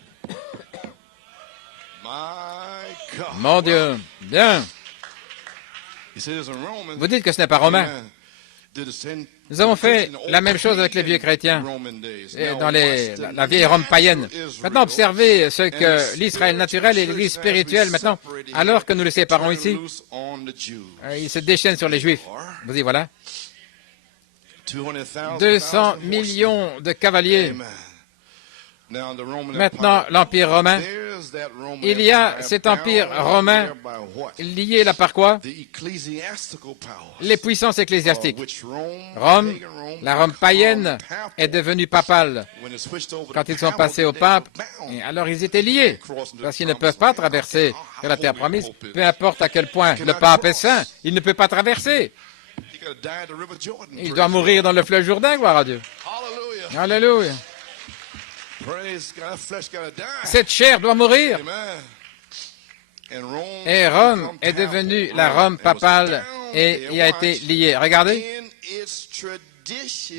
Mon Dieu, bien. Vous dites que ce n'est pas romain. Nous avons fait la même chose avec les vieux chrétiens, dans la vieille Rome païenne. Maintenant, observez ce que l'Israël naturel et l'Église spirituelle, maintenant, alors que nous les séparons ici, ils se déchaînent sur les Juifs. Vous y voilà. 200 millions de cavaliers. Maintenant, l'Empire romain, il y a cet Empire romain lié là par quoi? Les puissances ecclésiastiques. Rome, la Rome païenne, est devenue papale. Quand ils sont passés au pape, alors ils étaient liés, parce qu'ils ne peuvent pas traverser la terre promise. Peu importe à quel point le pape est saint, il ne peut pas traverser. Il doit mourir dans le fleuve Jourdain, gloire à Dieu. Alléluia. Cette chair doit mourir. Et Rome est devenue la Rome papale et y a été liée. Regardez,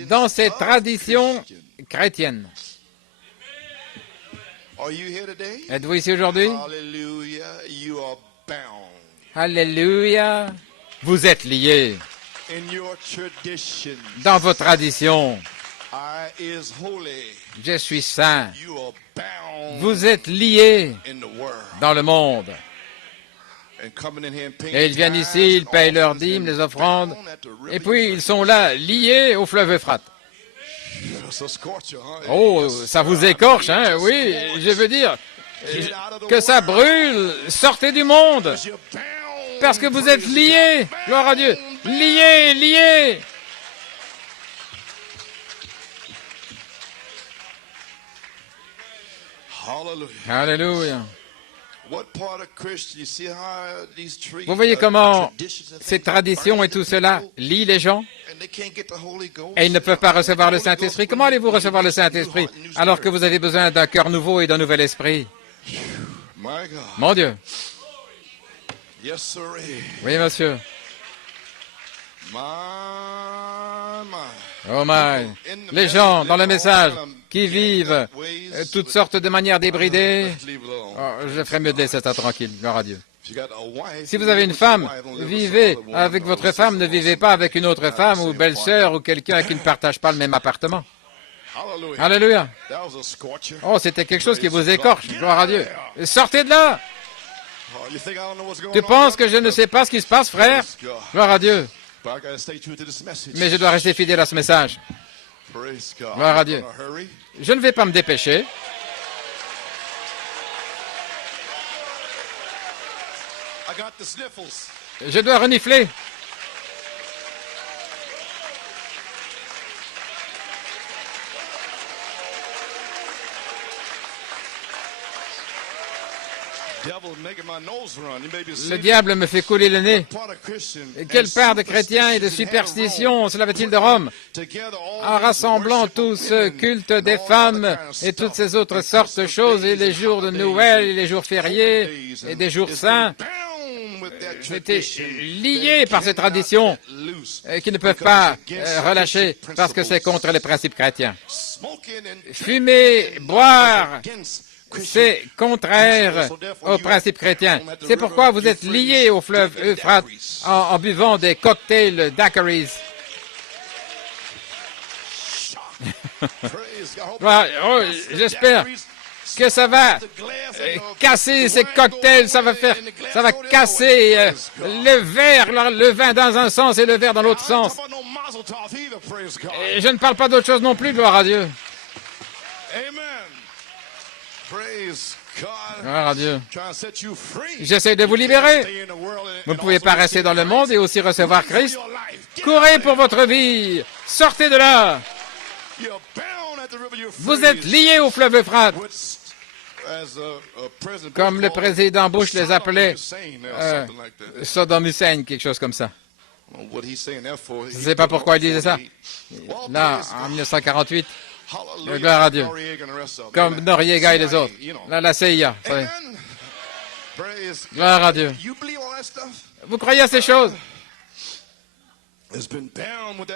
dans ses traditions chrétiennes. Êtes-vous ici aujourd'hui? Alléluia. Vous êtes liés dans vos traditions. Je suis saint. Vous êtes liés dans le monde. Et ils viennent ici, ils payent leurs dîmes, les offrandes, et puis ils sont là, liés au fleuve Euphrate. Oh, ça vous écorche, hein? Oui, je veux dire que ça brûle. Sortez du monde, parce que vous êtes liés. Gloire à Dieu. Liés, liés. Alléluia. Vous voyez comment ces traditions et tout cela lient les gens et ils ne peuvent pas recevoir le Saint-Esprit. Comment allez-vous recevoir le Saint-Esprit alors que vous avez besoin d'un cœur nouveau et d'un nouvel esprit? Mon Dieu. Oui, monsieur. Oh my. Les gens dans le message qui vivent toutes sortes de manières débridées. Oh, je ferais mieux de laisser ça tranquille, gloire à Dieu. Si vous avez une femme, vivez avec votre femme, ne vivez pas avec une autre femme ou belle-sœur ou quelqu'un qui ne partage pas le même appartement. Alléluia. Oh, c'était quelque chose qui vous écorche, gloire à Dieu. Sortez de là. Tu penses que je ne sais pas ce qui se passe, frère? Gloire à Dieu. Mais je dois rester fidèle à ce message. Gloire à Dieu. Je ne vais pas me dépêcher. Je dois renifler. Le diable me fait couler le nez. Et quelle part de chrétiens et de superstitions cela veut-il de Rome? En rassemblant tout ce culte des femmes et toutes ces autres sortes de choses, et les jours de Noël, et les jours fériés, et des jours saints, étaient liés par ces traditions qui ne peuvent pas relâcher parce que c'est contre les principes chrétiens. Fumer, boire, c'est contraire aux principes chrétiens. C'est pourquoi vous êtes liés au fleuve Euphrate en buvant des cocktails daiquiris. Oh, j'espère que ça va casser ces cocktails, ça va casser le verre, le vin dans un sens et le verre dans l'autre sens. Et je ne parle pas d'autre chose non plus, gloire à Dieu. Gloire à Dieu. J'essaie de vous libérer. Vous ne pouvez pas rester dans le monde et aussi recevoir Christ. Courez pour votre vie. Sortez de là. Vous êtes liés au fleuve Euphrate. Comme le président Bush les appelait Saddam Hussein, quelque chose comme ça. Je ne sais pas pourquoi il disait ça. Là, en 1948. Gloire à Dieu. Comme Noriega et les autres. Là, la CIA. Gloire à Dieu. Vous croyez à ces choses?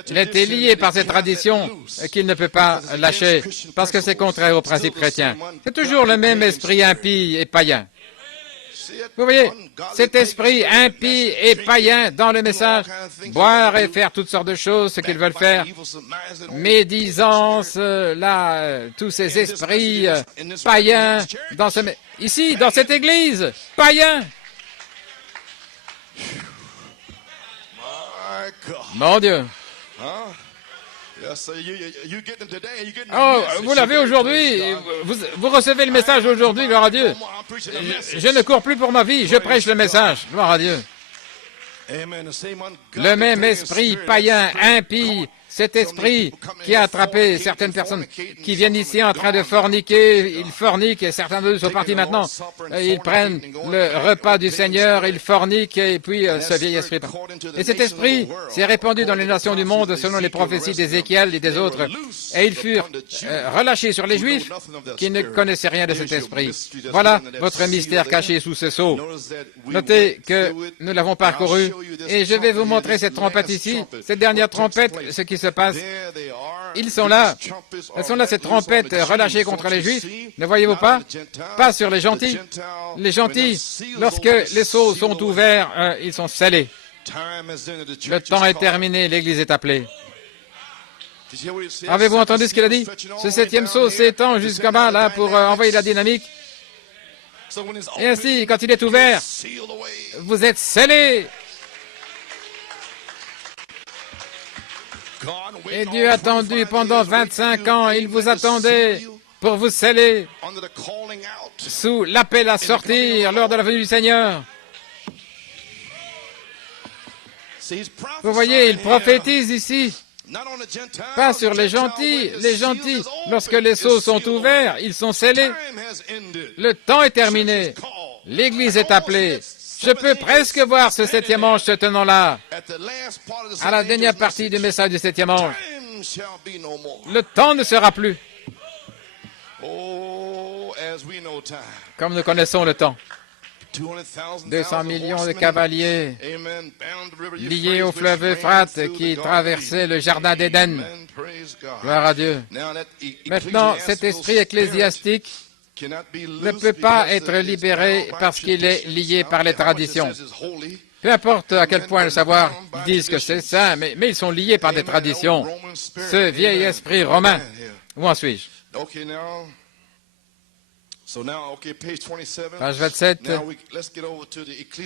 Il a été lié par ces traditions qu'il ne peut pas lâcher parce que c'est contraire aux principes chrétiens. C'est toujours le même esprit impie et païen. Vous voyez, cet esprit impie et païen dans le message, boire et faire toutes sortes de choses, ce qu'ils veulent faire, médisance, là, tous ces esprits païens, ici, dans cette église, païens. Mon Dieu. Oh, vous l'avez aujourd'hui. Vous recevez le message aujourd'hui, gloire à Dieu. Je ne cours plus pour ma vie, je prêche le message, gloire à Dieu. Le même esprit païen, impie, cet esprit qui a attrapé certaines personnes qui viennent ici en train de forniquer, ils forniquent et certains d'eux sont partis maintenant. Ils prennent le repas du Seigneur, ils forniquent et puis ce vieil esprit. Et cet esprit s'est répandu dans les nations du monde selon les prophéties d'Ézéchiel et des autres. Et ils furent relâchés sur les Juifs qui ne connaissaient rien de cet esprit. Voilà votre mystère caché sous ce sceau. Notez que nous l'avons parcouru et je vais vous montrer cette trompette ici, cette dernière trompette, ce qui se passe. Ils sont là. Elles sont là, cette trompette relâchée contre les Juifs. Ne voyez-vous pas? Pas sur les gentils. Les gentils, lorsque les sceaux sont ouverts, ils sont scellés. Le temps est terminé, l'Église est appelée. Avez-vous entendu ce qu'il a dit? Ce septième sceau s'étend jusqu'en bas, là, pour envoyer la dynamique. Et ainsi, quand il est ouvert, vous êtes scellés. Et Dieu a attendu pendant 25 ans, il vous attendait pour vous sceller sous l'appel à sortir lors de la venue du Seigneur. Vous voyez, il prophétise ici, pas sur les gentils. Les gentils, lorsque les sceaux sont ouverts, ils sont scellés. Le temps est terminé. L'Église est appelée. Je peux presque voir ce septième ange se tenant là, à la dernière partie du message du septième ange. Le temps ne sera plus. Comme nous connaissons le temps. 200 millions de cavaliers liés au fleuve Euphrate qui traversait le jardin d'Éden. Gloire à Dieu. Maintenant, cet esprit ecclésiastique ne peut pas être libéré parce qu'il est lié par les traditions. Peu importe à quel point le savoir disent que c'est saint, mais ils sont liés par des traditions. Ce vieil esprit romain. Où en suis-je? Page 27.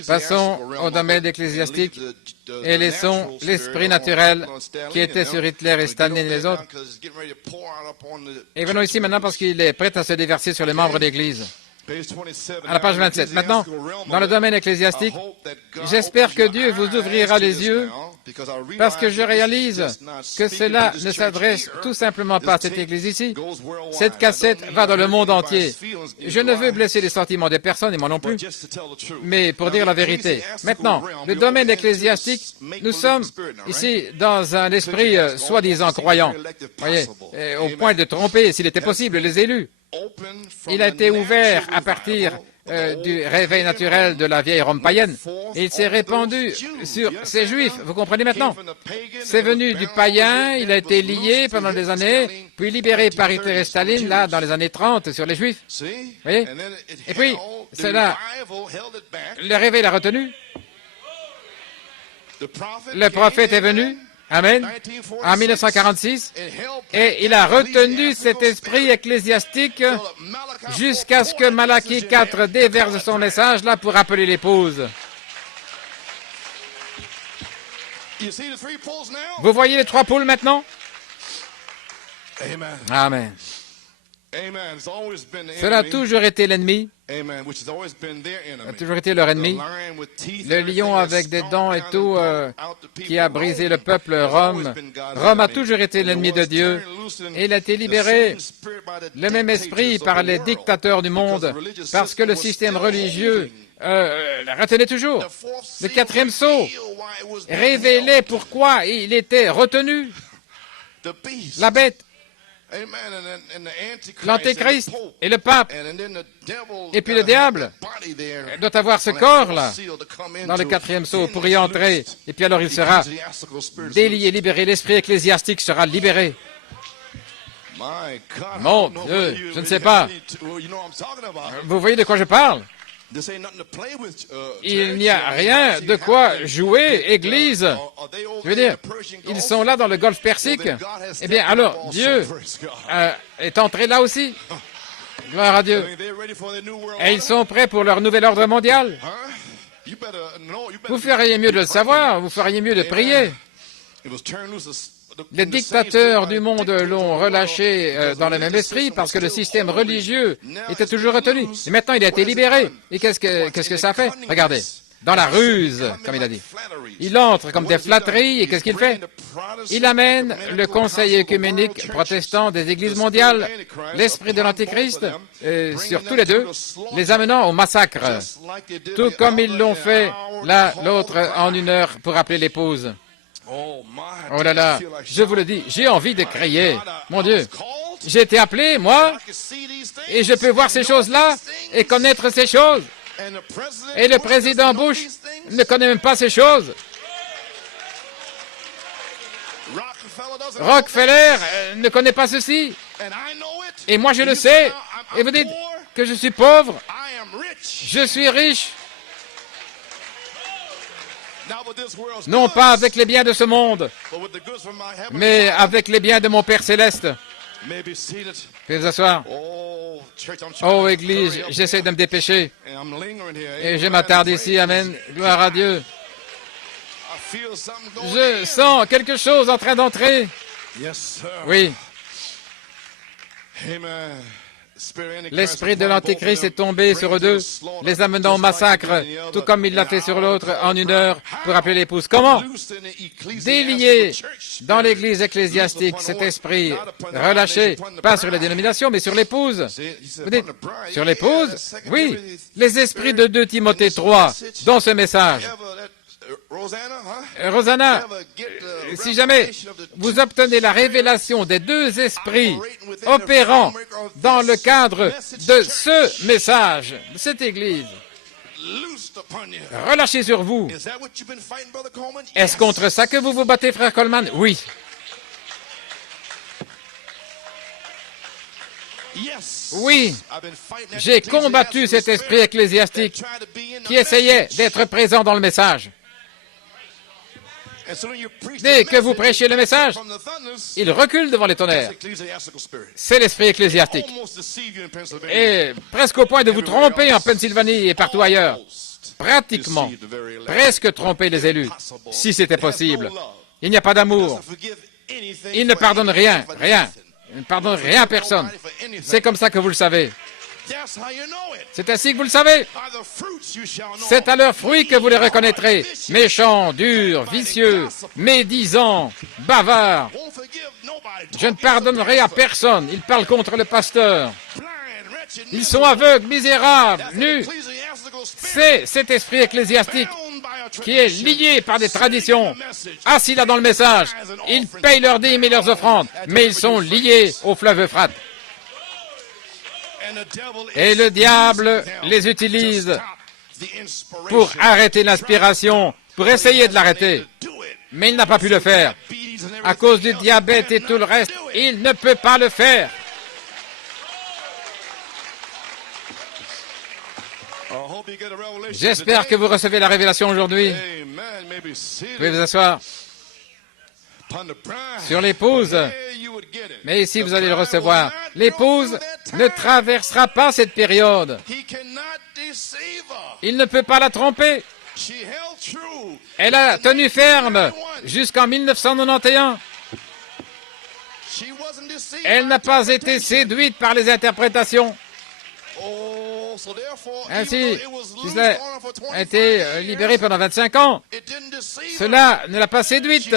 Passons au domaine ecclésiastique et laissons l'esprit naturel qui était sur Hitler et Staline et les autres. Et venons ici maintenant parce qu'il est prêt à se déverser sur les membres d'Église. À la page 27. Maintenant, dans le domaine ecclésiastique, j'espère que Dieu vous ouvrira les yeux parce que je réalise que cela ne s'adresse tout simplement pas à cette Église ici. Cette cassette va dans le monde entier. Je ne veux blesser les sentiments des personnes, et moi non plus, mais pour dire la vérité. Maintenant, le domaine ecclésiastique, nous sommes ici dans un esprit soi-disant croyant. Voyez, au point de tromper, s'il était possible, les élus. Il a été ouvert à partir du réveil naturel de la vieille Rome païenne. Et il s'est répandu sur ces Juifs. Vous comprenez maintenant? C'est venu du païen, il a été lié pendant des années, puis libéré par Hitler et Staline, là, dans les années 30, sur les Juifs. Vous voyez? Et puis, cela, le réveil l'a retenu. Le prophète est venu. Amen. En 1946, et il a retenu cet esprit ecclésiastique jusqu'à ce que Malachie 4 déverse son message là pour appeler l'épouse. Vous voyez les trois pôles maintenant? Amen. Cela a toujours été l'ennemi, a toujours été leur ennemi. Le lion avec des dents et tout, qui a brisé le peuple Rome. Rome a toujours été l'ennemi de Dieu. Et il a été libéré, le même esprit, par les dictateurs du monde, parce que le système religieux la retenait toujours. Le quatrième sceau révélait pourquoi il était retenu. La bête, l'Antéchrist et le pape, et puis le diable doit avoir ce corps-là dans le quatrième sceau pour y entrer, et puis alors il sera délié, libéré, l'esprit ecclésiastique sera libéré. Mon Dieu, je ne sais pas. Vous voyez de quoi je parle? Il n'y a rien de quoi jouer, Église. Je veux dire, ils sont là dans le golfe Persique. Eh bien, alors, Dieu est entré là aussi. Gloire à Dieu. Et ils sont prêts pour leur nouvel ordre mondial. Vous feriez mieux de le savoir, vous feriez mieux de prier. Les dictateurs du monde l'ont relâché dans le même esprit parce que le système religieux était toujours retenu. Et maintenant, il a été libéré. Et qu'est-ce que ça fait? Regardez, dans la ruse, comme il a dit. Il entre comme des flatteries et qu'est-ce qu'il fait? Il amène le Conseil œcuménique protestant des églises mondiales, l'esprit de l'Antéchrist, sur tous les deux, les amenant au massacre, tout comme ils l'ont fait l'un l'autre en 1 heure pour appeler l'épouse. Oh là là, je vous le dis, j'ai envie de crier. Mon Dieu, j'ai été appelé, moi, et je peux voir ces choses-là et connaître ces choses. Et le président Bush ne connaît même pas ces choses. Rockefeller ne connaît pas ceci. Et moi je le sais. Et vous dites que je suis pauvre. Je suis riche. Non pas avec les biens de ce monde, mais avec les biens de mon Père Céleste. Veuillez vous asseoir. Oh, Église, j'essaie de me dépêcher. Et je m'attarde ici. Amen. Gloire à Dieu. Je sens quelque chose en train d'entrer. Oui. L'esprit de l'Antéchrist est tombé sur eux deux, les amenant au massacre, tout comme il l'a fait sur l'autre en 1 heure pour appeler l'épouse. Comment délier dans l'Église ecclésiastique cet esprit relâché, pas sur les dénominations, mais sur l'épouse? Vous dites, sur l'épouse? Oui, les esprits de 2 Timothée 3, dans ce message. Rosanna, si jamais vous obtenez la révélation des 2 esprits opérant dans le cadre de ce message, de cette Église, relâchez sur vous. Est-ce contre ça que vous vous battez, frère Coleman? Oui. Oui, j'ai combattu cet esprit ecclésiastique qui essayait d'être présent dans le message. Dès que vous prêchez le message, il recule devant les tonnerres. C'est l'esprit ecclésiastique. Et presque au point de vous tromper en Pennsylvanie et partout ailleurs. Pratiquement, presque tromper les élus, si c'était possible. Il n'y a pas d'amour. Il ne pardonne rien, rien. Il ne pardonne rien à personne. C'est comme ça que vous le savez. C'est ainsi que vous le savez. C'est à leurs fruits que vous les reconnaîtrez. Méchants, durs, vicieux, médisants, bavards. Je ne pardonnerai à personne. Ils parlent contre le pasteur. Ils sont aveugles, misérables, nus. C'est cet esprit ecclésiastique qui est lié par des traditions, assis là dans le message. Ils payent leurs dîmes et leurs offrandes, mais ils sont liés au fleuve Euphrate. Et le diable les utilise pour arrêter l'inspiration, pour essayer de l'arrêter. Mais il n'a pas pu le faire. À cause du diabète et tout le reste, il ne peut pas le faire. J'espère que vous recevez la révélation aujourd'hui. Vous pouvez vous asseoir. Sur l'épouse. Mais ici, vous allez le recevoir. L'épouse ne traversera pas cette période. Il ne peut pas la tromper. Elle a tenu ferme jusqu'en 1991. Elle n'a pas été séduite par les interprétations. Ainsi, si cela a été libéré pendant 25 ans, cela ne l'a pas séduite.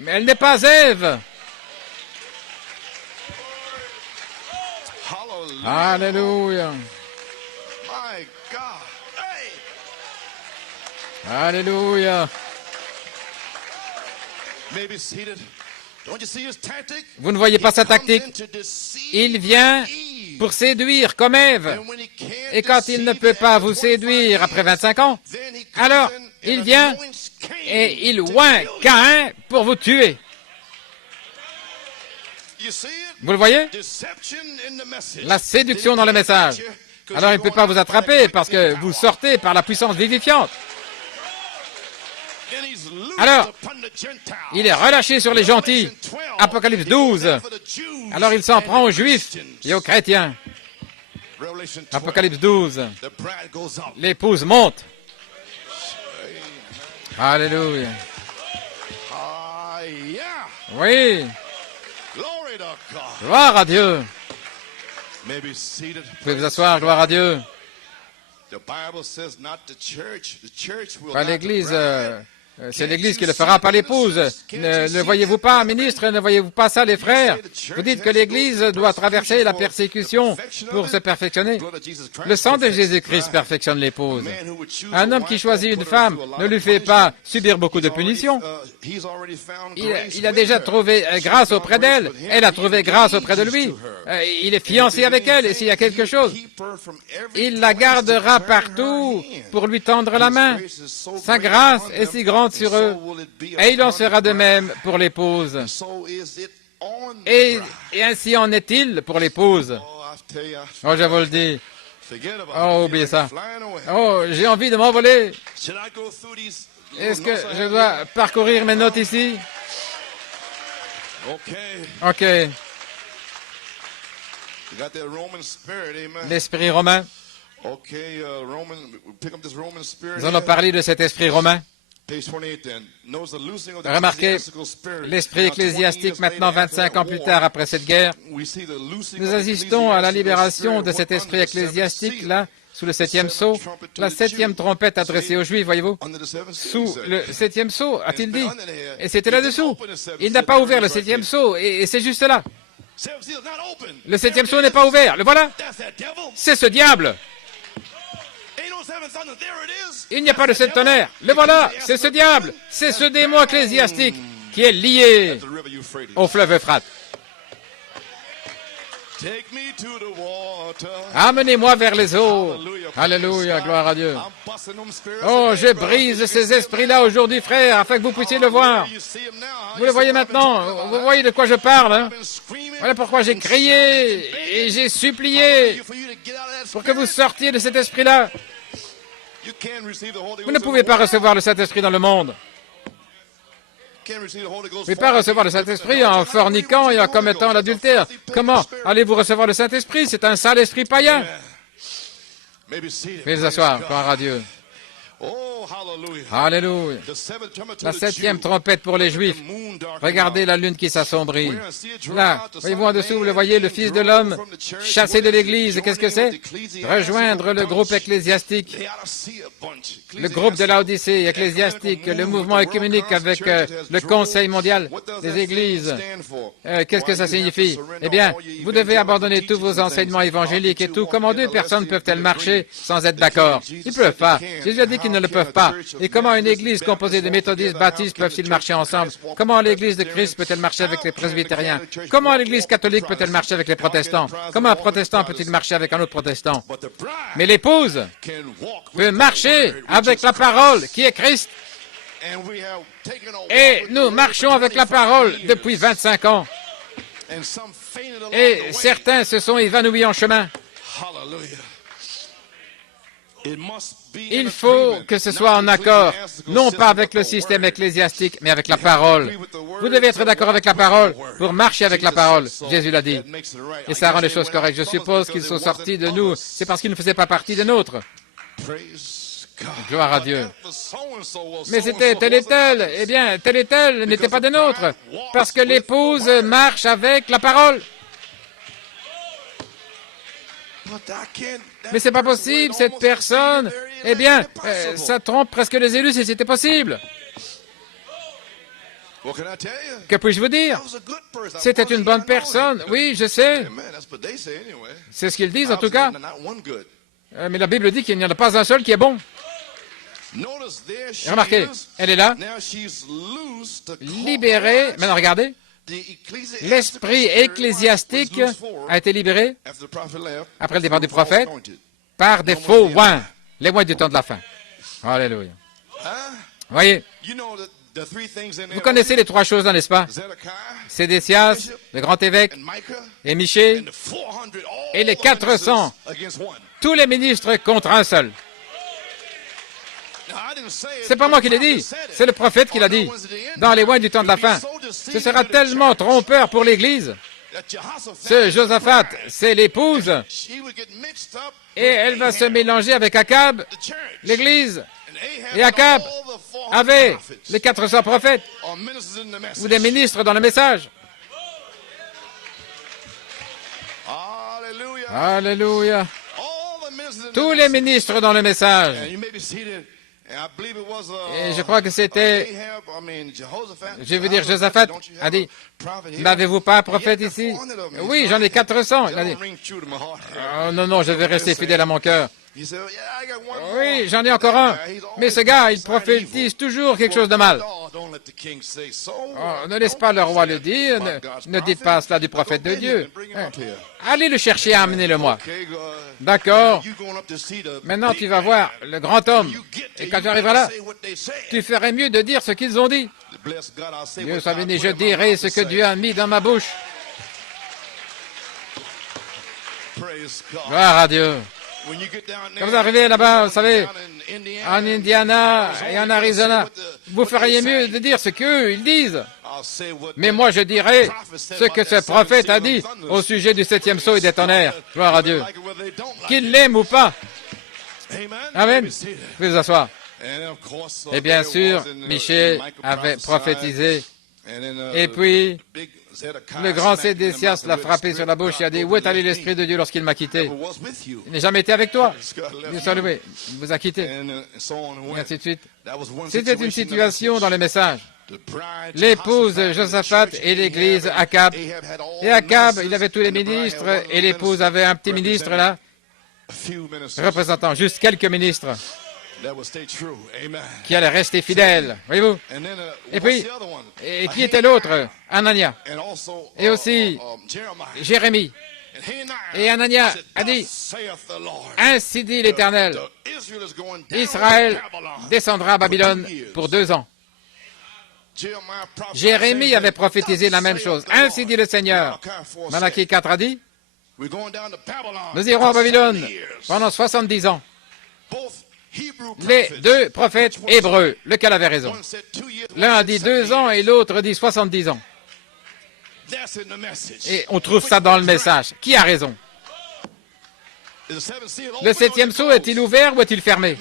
Mais elle n'est pas Ève. Alléluia. Alléluia. Vous ne voyez pas sa tactique? Il vient pour séduire comme Ève. Et quand il ne peut pas vous séduire après 25 ans, alors il vient et il oint Caïn pour vous tuer. Vous le voyez? La séduction dans le message. Alors il ne peut pas vous attraper parce que vous sortez par la puissance vivifiante. Alors, il est relâché sur les gentils. Apocalypse 12. Alors il s'en prend aux Juifs et aux chrétiens. Apocalypse 12. L'épouse monte. Alléluia. Oui. Gloire à Dieu. Vous pouvez vous asseoir, gloire à Dieu. Pas l'Église, c'est l'Église qui le fera, pas l'épouse. Ne voyez-vous pas, ministre, ne voyez-vous pas ça, les frères? Vous dites que l'Église doit traverser la persécution pour se perfectionner. Le sang de Jésus-Christ perfectionne l'épouse. Un homme qui choisit une femme ne lui fait pas subir beaucoup de punitions. Il a déjà trouvé grâce auprès d'elle. Elle a trouvé grâce auprès de lui. Il est fiancé avec elle, et s'il y a quelque chose, il la gardera partout pour lui tendre la main. Sa grâce est si grande sur eux, et il en sera de même pour l'épouse. Et ainsi en est-il pour l'épouse. Oh, je vous le dis. Oh, oubliez ça. Oh, j'ai envie de m'envoler. Est-ce que je dois parcourir mes notes ici? OK. L'esprit romain. Nous allons parler de cet esprit romain. Remarquez, l'esprit ecclésiastique, maintenant 25 ans plus tard après cette guerre, nous assistons à la libération de cet esprit ecclésiastique, là, sous le 7e sceau, la 7e trompette adressée aux Juifs, voyez-vous. Sous le 7e sceau, a-t-il dit? Et c'était là-dessous. Il n'a pas ouvert le 7e sceau, et c'est juste là. Le 7e sceau n'est pas ouvert, le voilà. C'est ce diable. Il n'y a pas de sept tonnerre. Le voilà, c'est ce diable, c'est ce démon ecclésiastique qui est lié au fleuve Euphrate. Amenez-moi vers les eaux. Alléluia, gloire à Dieu. Oh, je brise ces esprits-là aujourd'hui, frères, afin que vous puissiez le voir. Vous le voyez maintenant, vous voyez de quoi je parle. Hein? Voilà pourquoi j'ai crié et j'ai supplié pour que vous sortiez de cet esprit-là. Vous ne pouvez pas recevoir le Saint-Esprit dans le monde. Vous ne pouvez pas recevoir le Saint-Esprit en forniquant et en commettant l'adultère. Comment allez-vous recevoir le Saint-Esprit? C'est un sale esprit païen. Veuillez vous asseoir, gloire à Dieu. Alléluia. La 7e trompette pour les Juifs. Regardez la lune qui s'assombrit. Là, voyez-vous en dessous, vous le voyez, le Fils de l'homme chassé de l'Église. Qu'est-ce que c'est? Rejoindre le groupe ecclésiastique. Le groupe de l'Odyssée ecclésiastique, le mouvement œcuménique avec le Conseil mondial des Églises. Qu'est-ce que ça signifie? Eh bien, vous devez abandonner tous vos enseignements évangéliques et tout. Comment deux personnes peuvent-elles marcher sans être d'accord? Ils ne peuvent pas. Jésus a dit qu'ils ne le peuvent pas. Et comment une église composée de méthodistes, baptistes peuvent-ils marcher ensemble? Comment l'église de Christ peut-elle marcher avec les presbytériens? Comment l'église catholique peut-elle marcher avec les protestants? Comment un protestant peut-il marcher avec un autre protestant? Mais l'épouse peut marcher avec la parole qui est Christ. Et nous marchons avec la parole depuis 25 ans. Et certains se sont évanouis en chemin. Il faut que ce soit en accord, non pas avec le système ecclésiastique, mais avec la parole. Vous devez être d'accord avec la parole pour marcher avec la parole, Jésus l'a dit. Et ça rend les choses correctes. Je suppose qu'ils sont sortis de nous, c'est parce qu'ils ne faisaient pas partie des nôtres. Gloire à Dieu. Mais c'était tel et tel. Eh bien, tel et tel n'était pas des nôtres, parce que l'épouse marche avec la parole. Mais c'est pas possible, cette personne, eh bien, ça trompe presque les élus si c'était possible. Que puis-je vous dire? C'était une bonne personne, oui, je sais. C'est ce qu'ils disent en tout cas. Mais la Bible dit qu'il n'y en a pas un seul qui est bon. Remarquez, elle est là, libérée. Maintenant, regardez. L'esprit ecclésiastique a été libéré après le départ du prophète par des faux oins, les oins du temps de la fin. Alléluia. Voyez, vous connaissez les trois choses, n'est-ce pas? Sédécias, le grand évêque, et Michée, et les 400, tous les ministres contre un seul. C'est pas moi qui l'ai dit, c'est le prophèt qui l'a dit. Dans les oins du temps de la fin, ce sera tellement trompeur pour l'Église. Ce Josaphat, c'est l'épouse, et elle va se mélanger avec Akab, l'Église, Et Akab avait les 400 prophètes ou des ministres dans le message. Alléluia. Tous les ministres dans le message. Et je crois que c'était, je veux dire, Josaphat a dit, n'avez-vous pas un prophète ici? Oui, j'en ai 400. Il a dit, oh, non, non, je vais rester fidèle à mon cœur. Oui, j'en ai encore un. Mais ce gars, il prophétise toujours quelque chose de mal. Oh, ne laisse pas le roi le dire. Ne dites pas cela du prophète de Dieu. Allez le chercher, amenez-le-moi. D'accord. Maintenant, tu vas voir le grand homme. Et quand tu arriveras là, tu ferais mieux de dire ce qu'ils ont dit. Dieu soit béni, je dirai ce que Dieu a mis dans ma bouche. Gloire à Dieu. Quand vous arrivez là-bas, vous savez, en Indiana et en Arizona, vous feriez mieux de dire ce qu'eux, ils disent. Mais moi, je dirais ce que ce prophète a dit au sujet du 7e sceau et des tonnerres. Gloire à Dieu. Qu'il l'aime ou pas. Amen. Vous pouvez vous asseoir. Et bien sûr, Michée avait prophétisé. Et puis, le grand Sédécias l'a frappé sur la bouche et a dit, où est allé l'Esprit de Dieu lorsqu'il m'a quitté? Il n'a jamais été avec toi. Il vous a quitté. Et ainsi de suite. C'était une situation dans le message. L'épouse Josaphat et l'église Akab. Et Akab, il avait tous les ministres et l'épouse avait un petit ministre là, représentant juste quelques ministres qui allaient rester fidèles. Voyez-vous? Et puis, et qui était l'autre? Anania. Et aussi Jérémie. Et Anania a dit, ainsi dit l'Éternel, Israël descendra à Babylone pour 2 ans. Jérémie avait prophétisé la même chose. Ainsi dit le Seigneur. Malachie 4 a dit, nous irons à Babylone pendant 70 ans. Les 2 prophètes hébreux, lequel avait raison? L'un a dit 2 ans et l'autre dit 70 ans. Et on trouve ça dans le message. Qui a raison? Le 7e sceau est-il ouvert ou est-il fermé?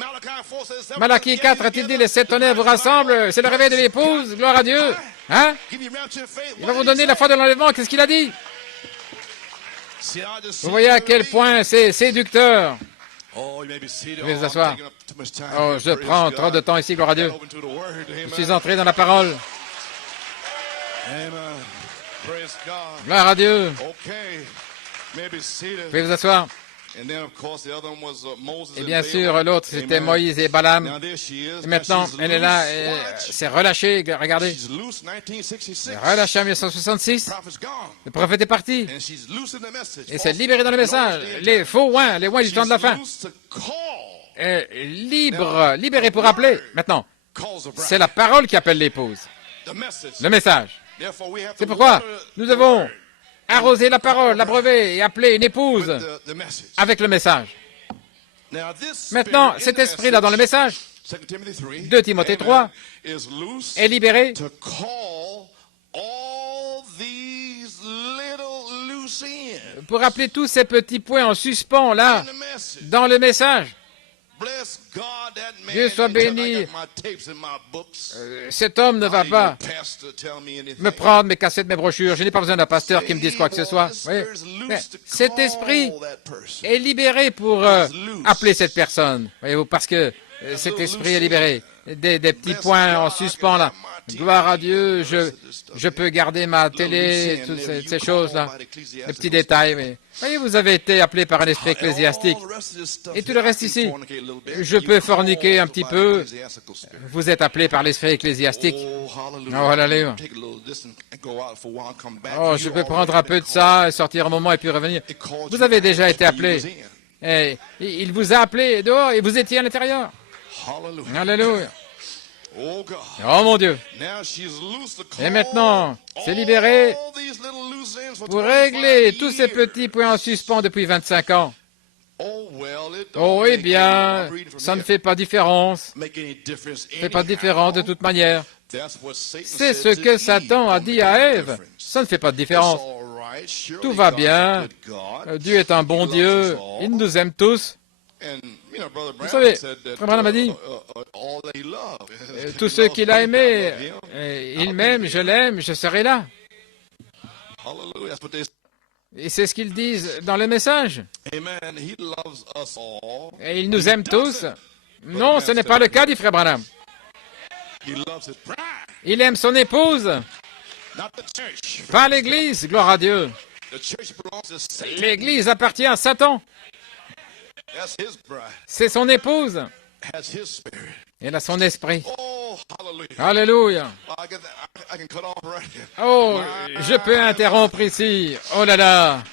Malachie 4 a-t-il dit, les 7 tonnerres vous rassemblent, c'est le réveil de l'épouse, gloire à Dieu. Hein? Il va vous donner la foi de l'enlèvement, qu'est-ce qu'il a dit? Vous voyez à quel point c'est séducteur. Vous pouvez vous asseoir. Oh, je prends trop de temps ici, gloire à Dieu. Je suis entré dans la parole. Gloire à Dieu. Vous pouvez vous asseoir. Et bien sûr, l'autre, c'était Moïse et Balaam. Et maintenant, elle est là, c'est relâché, regardez. C'est relâché en 1966. Le prophète est parti. Et c'est libéré dans le message. Les faux oins, les oins du temps de la fin. Libéré pour appeler. Maintenant, c'est la parole qui appelle l'épouse. Le message. C'est pourquoi nous devons arroser la parole, l'abreuver et appeler une épouse avec le message. Maintenant, cet esprit-là dans le message, 2 Timothée 3, est libéré pour appeler tous ces petits points en suspens là, dans le message. Dieu soit béni. Cet homme ne va pas me prendre mes cassettes, mes brochures. Je n'ai pas besoin d'un pasteur qui me dise quoi que ce soit. Oui. Mais cet esprit est libéré pour appeler cette personne. Voyez-vous, parce que cet esprit est libéré. Des petits points en suspens là. Gloire à Dieu, je peux garder ma télé, toutes ces choses-là, les petits détails. Mais voyez, vous avez été appelé par un esprit ecclésiastique. Et tout le reste ici, je peux forniquer un petit peu. Vous êtes appelé par l'esprit ecclésiastique. Oh, hallelujah. Oh, je peux prendre un peu de ça, et sortir un moment et puis revenir. Vous avez déjà été appelé. Et il vous a appelé dehors et vous étiez à l'intérieur. Alléluia. Oh mon Dieu. Et maintenant, c'est libéré pour régler tous ces petits points en suspens depuis 25 ans. Oh, eh bien, ça ne fait pas différence. Ça ne fait pas de différence de toute manière. C'est ce que Satan a dit à Ève. Ça ne fait pas de différence. Tout va bien. Dieu est un bon Dieu. Il nous aime tous. Vous savez, Frère Branham a dit, tous ceux qu'il a aimés, il m'aime, je serai là. Et c'est ce qu'ils disent dans le message. Et il nous aime tous. Non, ce n'est pas le cas, dit Frère Branham. Il aime son épouse, pas l'Église, gloire à Dieu. L'Église appartient à Satan. C'est son épouse. Elle a son esprit. Alléluia. Oh, je peux interrompre ici. Oh là là.